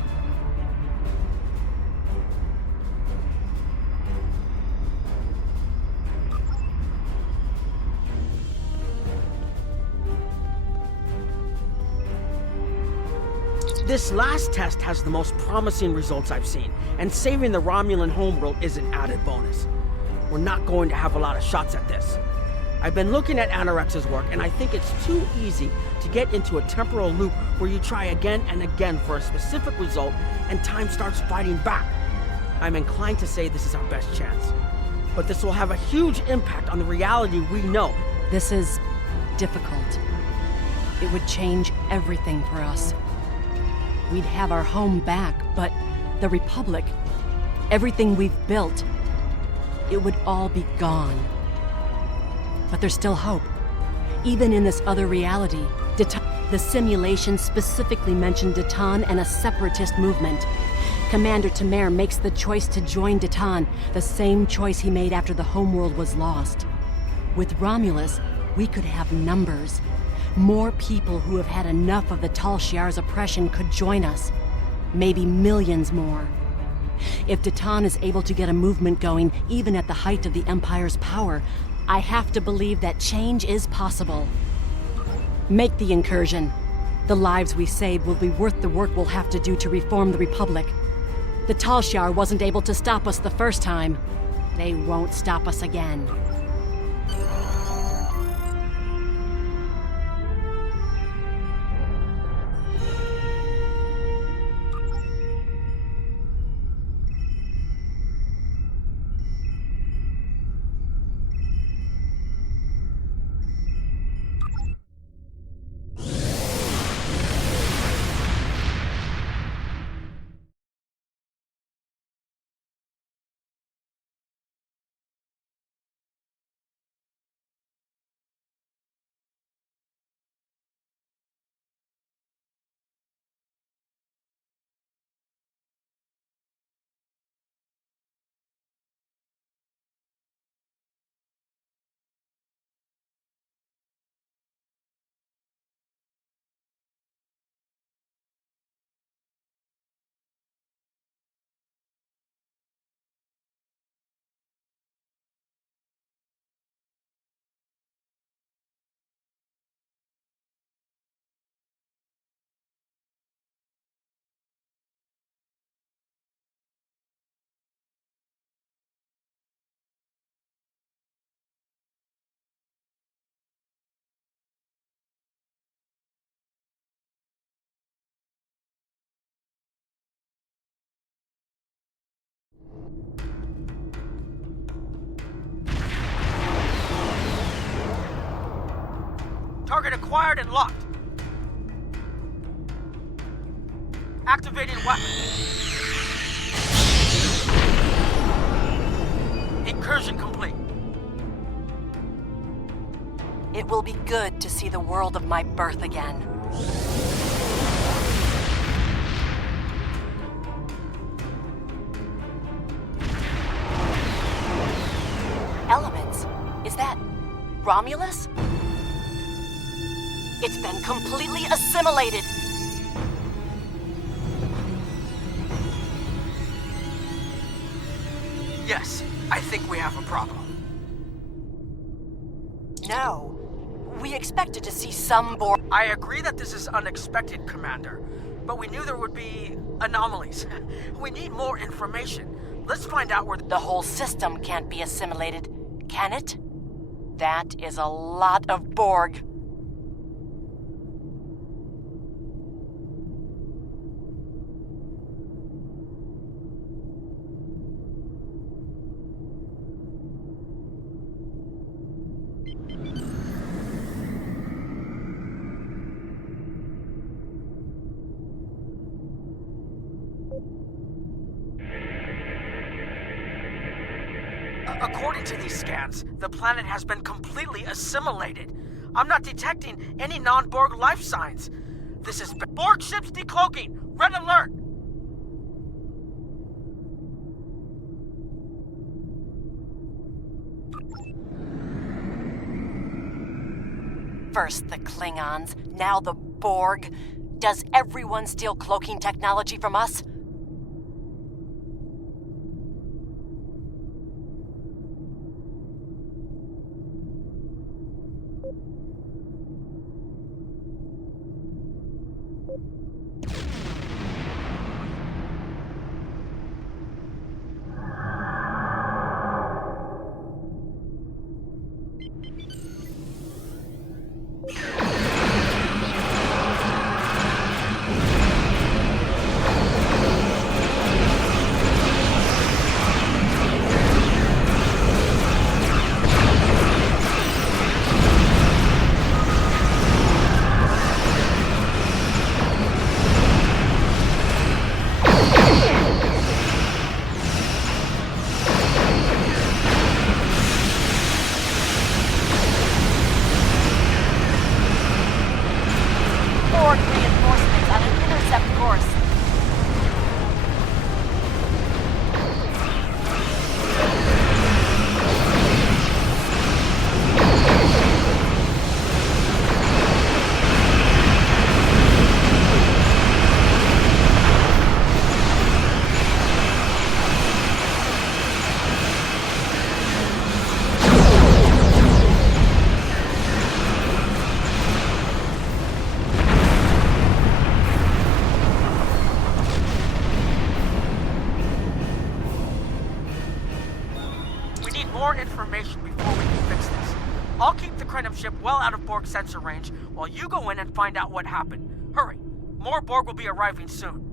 This last test has the most promising results I've seen, and saving the Romulan homeworld is an added bonus. We're not going to have a lot of shots at this. I've been looking at Anorex's work, and I think it's too easy to get into a temporal loop where you try again and again for a specific result, and time starts fighting back. I'm inclined to say this is our best chance. But this will have a huge impact on the reality we know. This is difficult. It would change everything for us. We'd have our home back, but the Republic, everything we've built, it would all be gone. But there's still hope. Even in this other reality, the simulation specifically mentioned Datan and a separatist movement. Commander Tamer makes the choice to join Datan, the same choice he made after the homeworld was lost. With Romulus, we could have numbers. More people who have had enough of the Tal Shiar's oppression could join us. Maybe millions more. If Datan is able to get a movement going, even at the height of the Empire's power, I have to believe that change is possible. Make the incursion. The lives we save will be worth the work we'll have to do to reform the Republic. The Tal Shiar wasn't able to stop us the first time. They won't stop us again. Target acquired and locked. Activating weapon. Incursion complete. It will be good to see the world of my birth again. Elements? Is that Romulus? It's been completely assimilated. Yes, I think we have a problem. No. We expected to see some Borg. I agree that this is unexpected, Commander, but we knew there would be anomalies. We need more information. Let's find out where the whole system can't be assimilated, can it? That is a lot of Borg. According to these scans, the planet has been completely assimilated. I'm not detecting any non-Borg life signs. This is Borg ships decloaking. Red alert! First the Klingons, now the Borg. Does everyone steal cloaking technology from us? more information before we can fix this. I'll keep the Krenim ship well out of Borg sensor range while you go in and find out what happened. Hurry. More Borg will be arriving soon.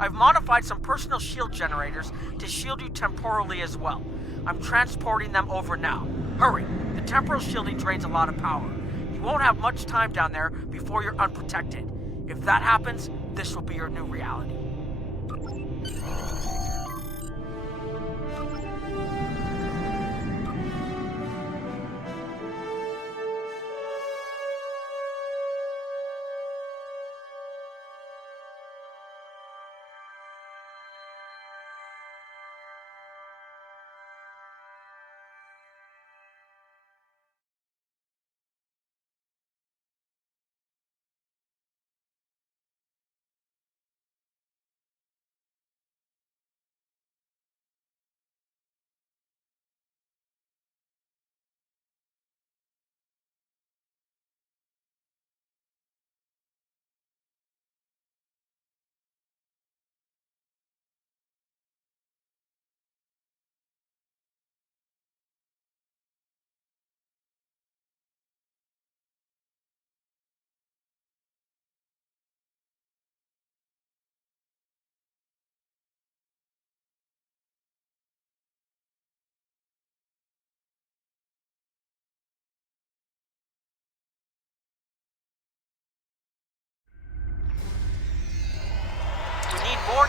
I've modified some personal shield generators to shield you temporally as well. I'm transporting them over now. Hurry. The temporal shielding drains a lot of power. You won't have much time down there before you're unprotected. If that happens, this will be your new reality.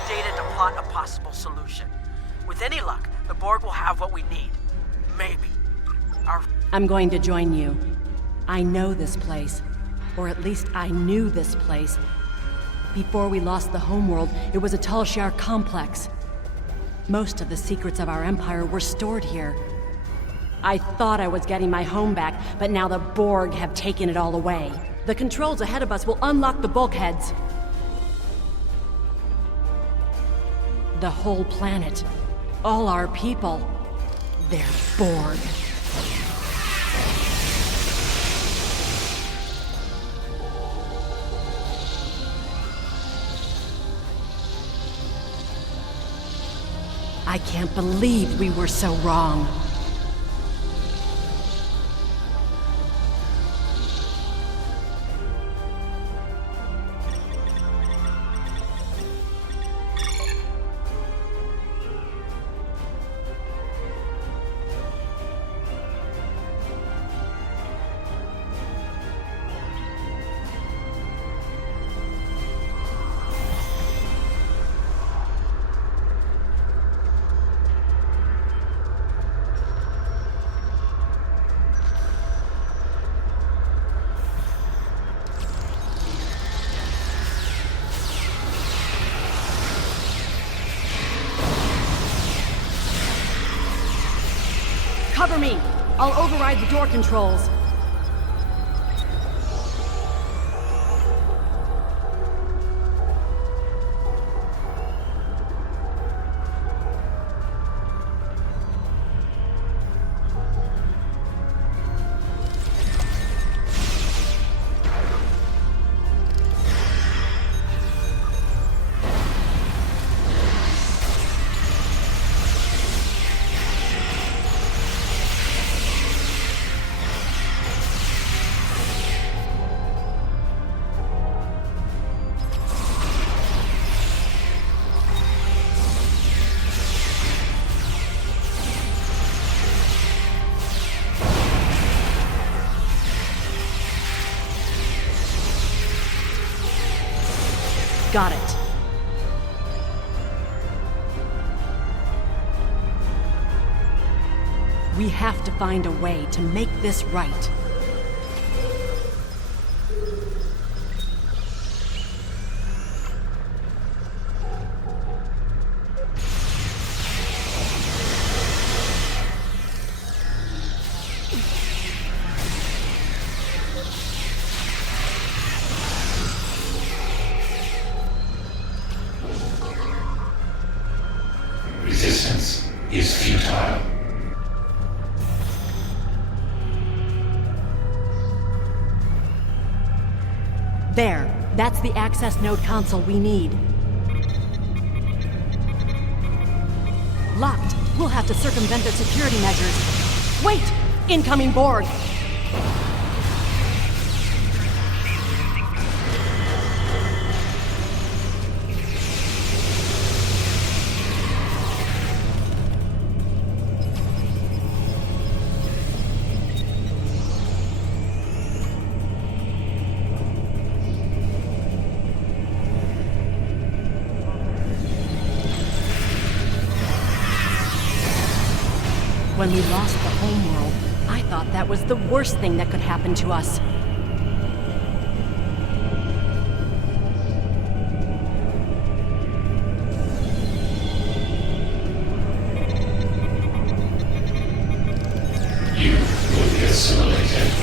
data to plot a possible solution. With any luck, the Borg will have what we need. Maybe. I'm going to join you. I know this place. Or at least I knew this place. Before we lost the homeworld, it was a Tal Shiar complex. Most of the secrets of our empire were stored here. I thought I was getting my home back, but now the Borg have taken it all away. The controls ahead of us will unlock the bulkheads. The whole planet. All our people. They're Borg. I can't believe we were so wrong. Cover me! I'll override the door controls. Got it. We have to find a way to make this right. Resistance is futile. There. That's the access node console we need. Locked. We'll have to circumvent their security measures. Wait! Incoming Borg! When we lost the homeworld, I thought that was the worst thing that could happen to us. You will be assimilated.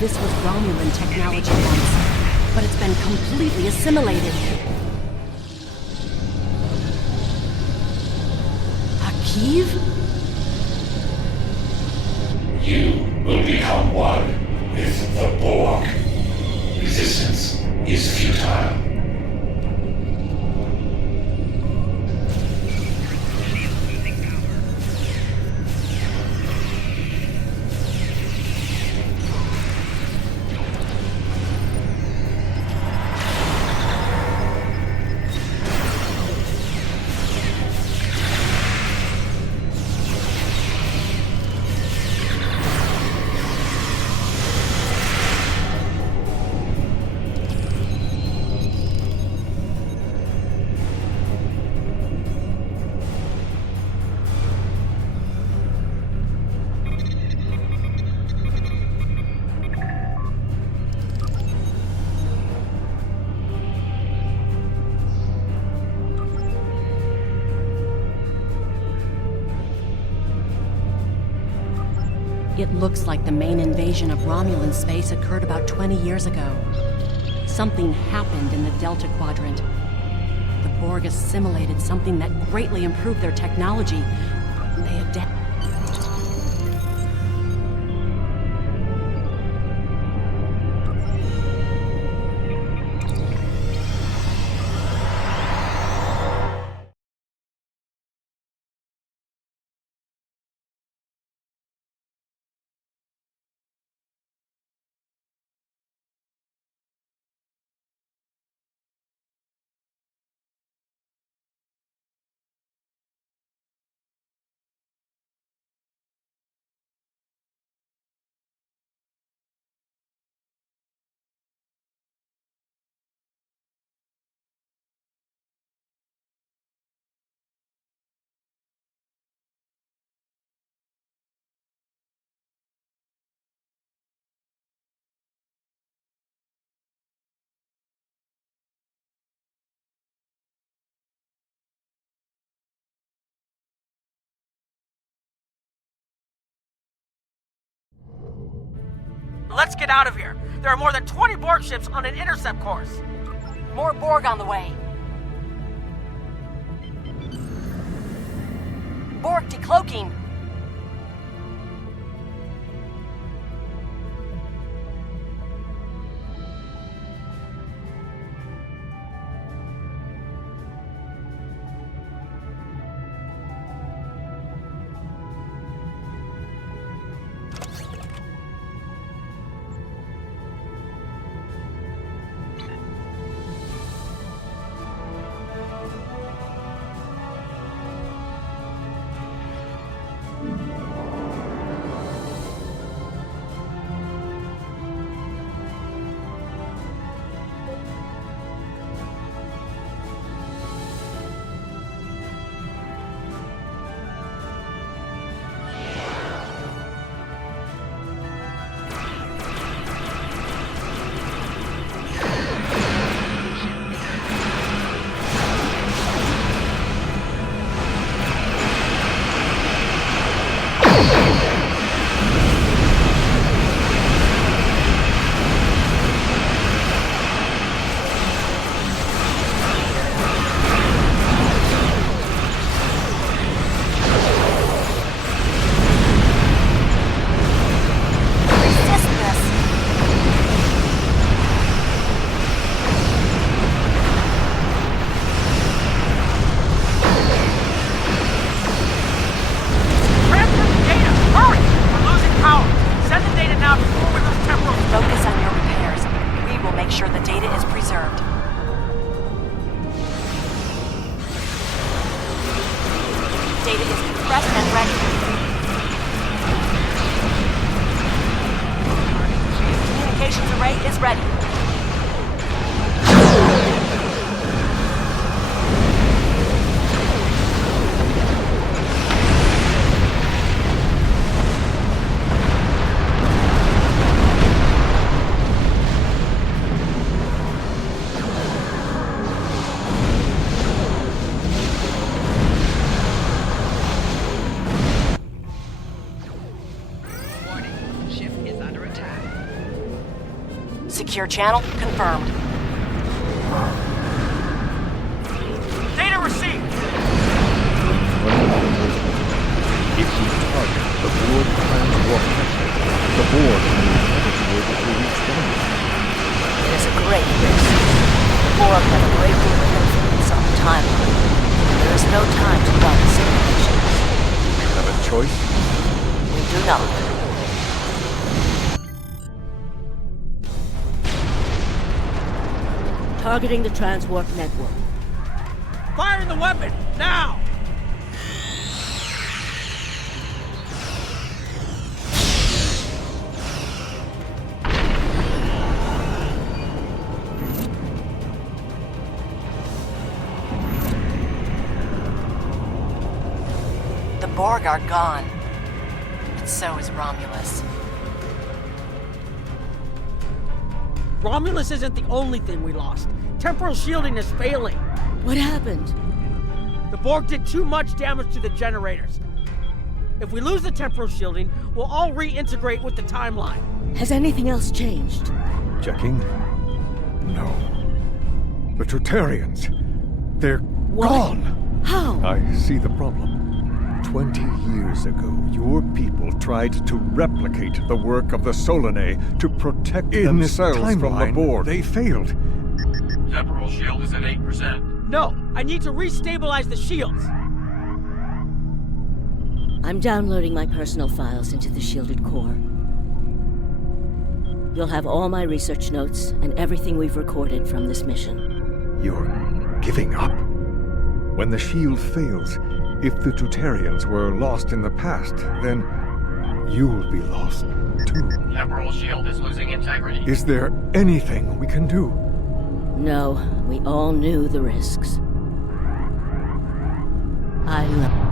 This was Romulan technology once, but it's been completely assimilated. Akiv? You will become one with the Borg. Resistance is futile. It looks like the main invasion of Romulan space occurred about 20 years ago. Something happened in the Delta Quadrant. The Borg assimilated something that greatly improved their technology. They adapted. Let's get out of here. There are more than 20 Borg ships on an intercept course. More Borg on the way. Borg decloaking. Secure channel confirmed. Data received! If we target the Borg transport network, the Borg may never be able to reach them. It is a great risk. The Borg have a great deal of influence on the timeline. There is no time to run simulations. Do you have a choice? We do not. Targeting the transwarp network. Firing the weapon, now! The Borg are gone. And so is Romulus. Romulus isn't the only thing we lost. Temporal shielding is failing. What happened? The Borg did too much damage to the generators. If we lose the temporal shielding, we'll all reintegrate with the timeline. Has anything else changed? Checking? No. The Tutarians. They're What? gone! How? I see the problem. 20 years ago, your people tried to replicate the work of the Solanae to protect themselves from the board. They failed. Temporal shield is at 8%. No, I need to restabilize the shields. I'm downloading my personal files into the shielded core. You'll have all my research notes and everything we've recorded from this mission. You're giving up? When the shield fails, if the Tutarians were lost in the past, then you'll be lost too. Temporal shield is losing integrity. Is there anything we can do? No, we all knew the risks. I love...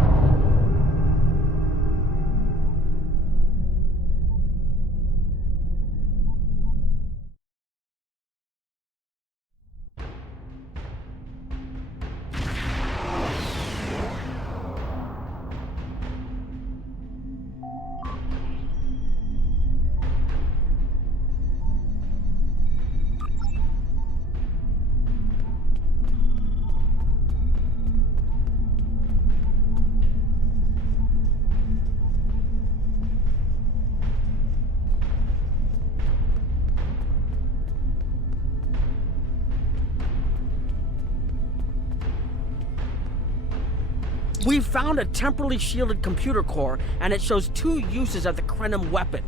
We've found a temporally shielded computer core, and it shows 2 uses of the Krenim weapon.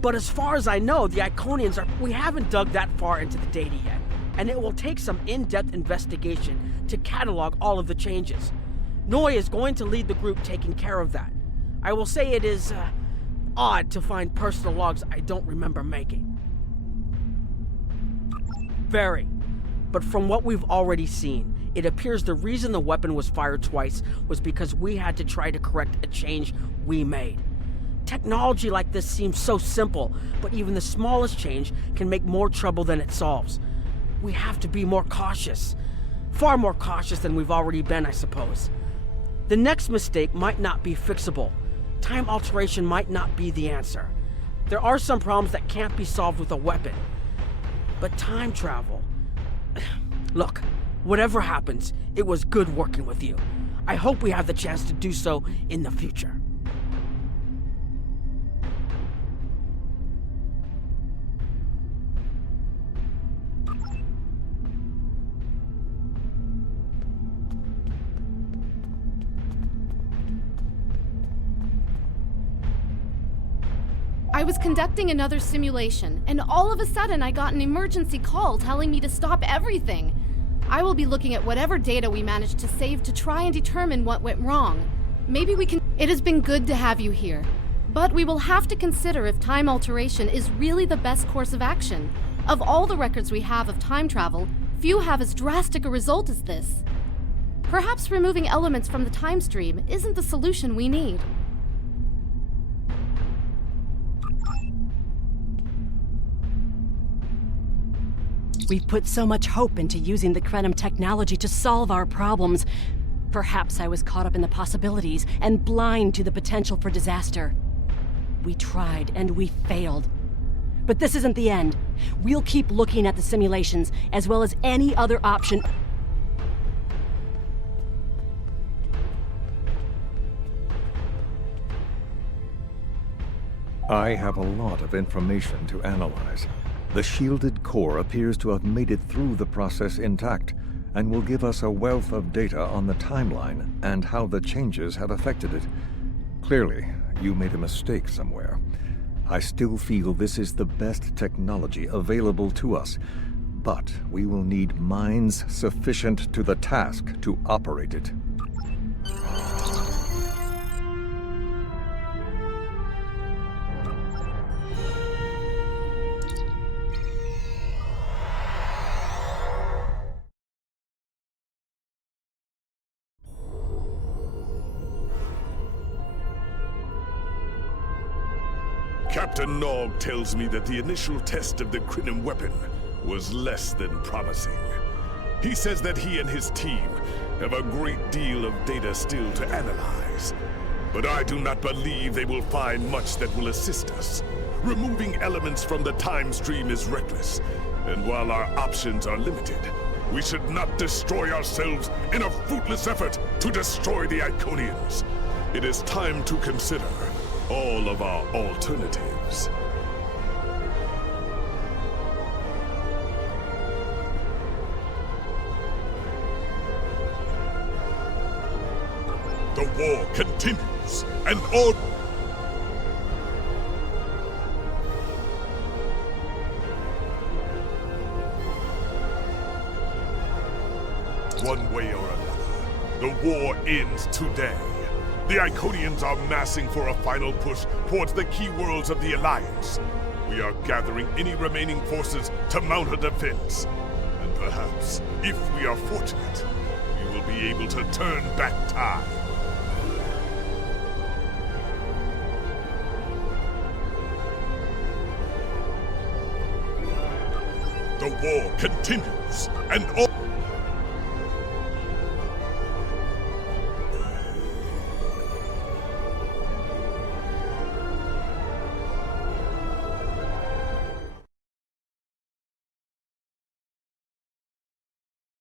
But as far as I know, the Iconians are... We haven't dug that far into the data yet, and it will take some in-depth investigation to catalog all of the changes. Noi is going to lead the group taking care of that. I will say it is, odd to find personal logs I don't remember making. Very. But from what we've already seen, it appears the reason the weapon was fired twice was because we had to try to correct a change we made. Technology like this seems so simple, but even the smallest change can make more trouble than it solves. We have to be more cautious. Far more cautious than we've already been, I suppose. The next mistake might not be fixable. Time alteration might not be the answer. There are some problems that can't be solved with a weapon. But time travel... Look, whatever happens, it was good working with you. I hope we have the chance to do so in the future. I was conducting another simulation, and all of a sudden I got an emergency call telling me to stop everything. I will be looking at whatever data we managed to save to try and determine what went wrong. Maybe we can... It has been good to have you here, but we will have to consider if time alteration is really the best course of action. Of all the records we have of time travel, few have as drastic a result as this. Perhaps removing elements from the time stream isn't the solution we need. We've put so much hope into using the Krenim technology to solve our problems. Perhaps I was caught up in the possibilities and blind to the potential for disaster. We tried and we failed. But this isn't the end. We'll keep looking at the simulations as well as any other option. I have a lot of information to analyze. The shielded core appears to have made it through the process intact, and will give us a wealth of data on the timeline and how the changes have affected it. Clearly, you made a mistake somewhere. I still feel this is the best technology available to us, but we will need minds sufficient to the task to operate it. Captain Nog tells me that the initial test of the Krenim weapon was less than promising. He says that he and his team have a great deal of data still to analyze. but I do not believe they will find much that will assist us. Removing elements from the time stream is reckless, and while our options are limited, we should not destroy ourselves in a fruitless effort to destroy the Iconians. It is time to consider all of our alternatives. The war continues, and all... One way or another, the war ends today. The Iconians are massing for a final push towards the key worlds of the Alliance. We are gathering any remaining forces to mount a defense. And perhaps, if we are fortunate, we will be able to turn back time. The war continues, and all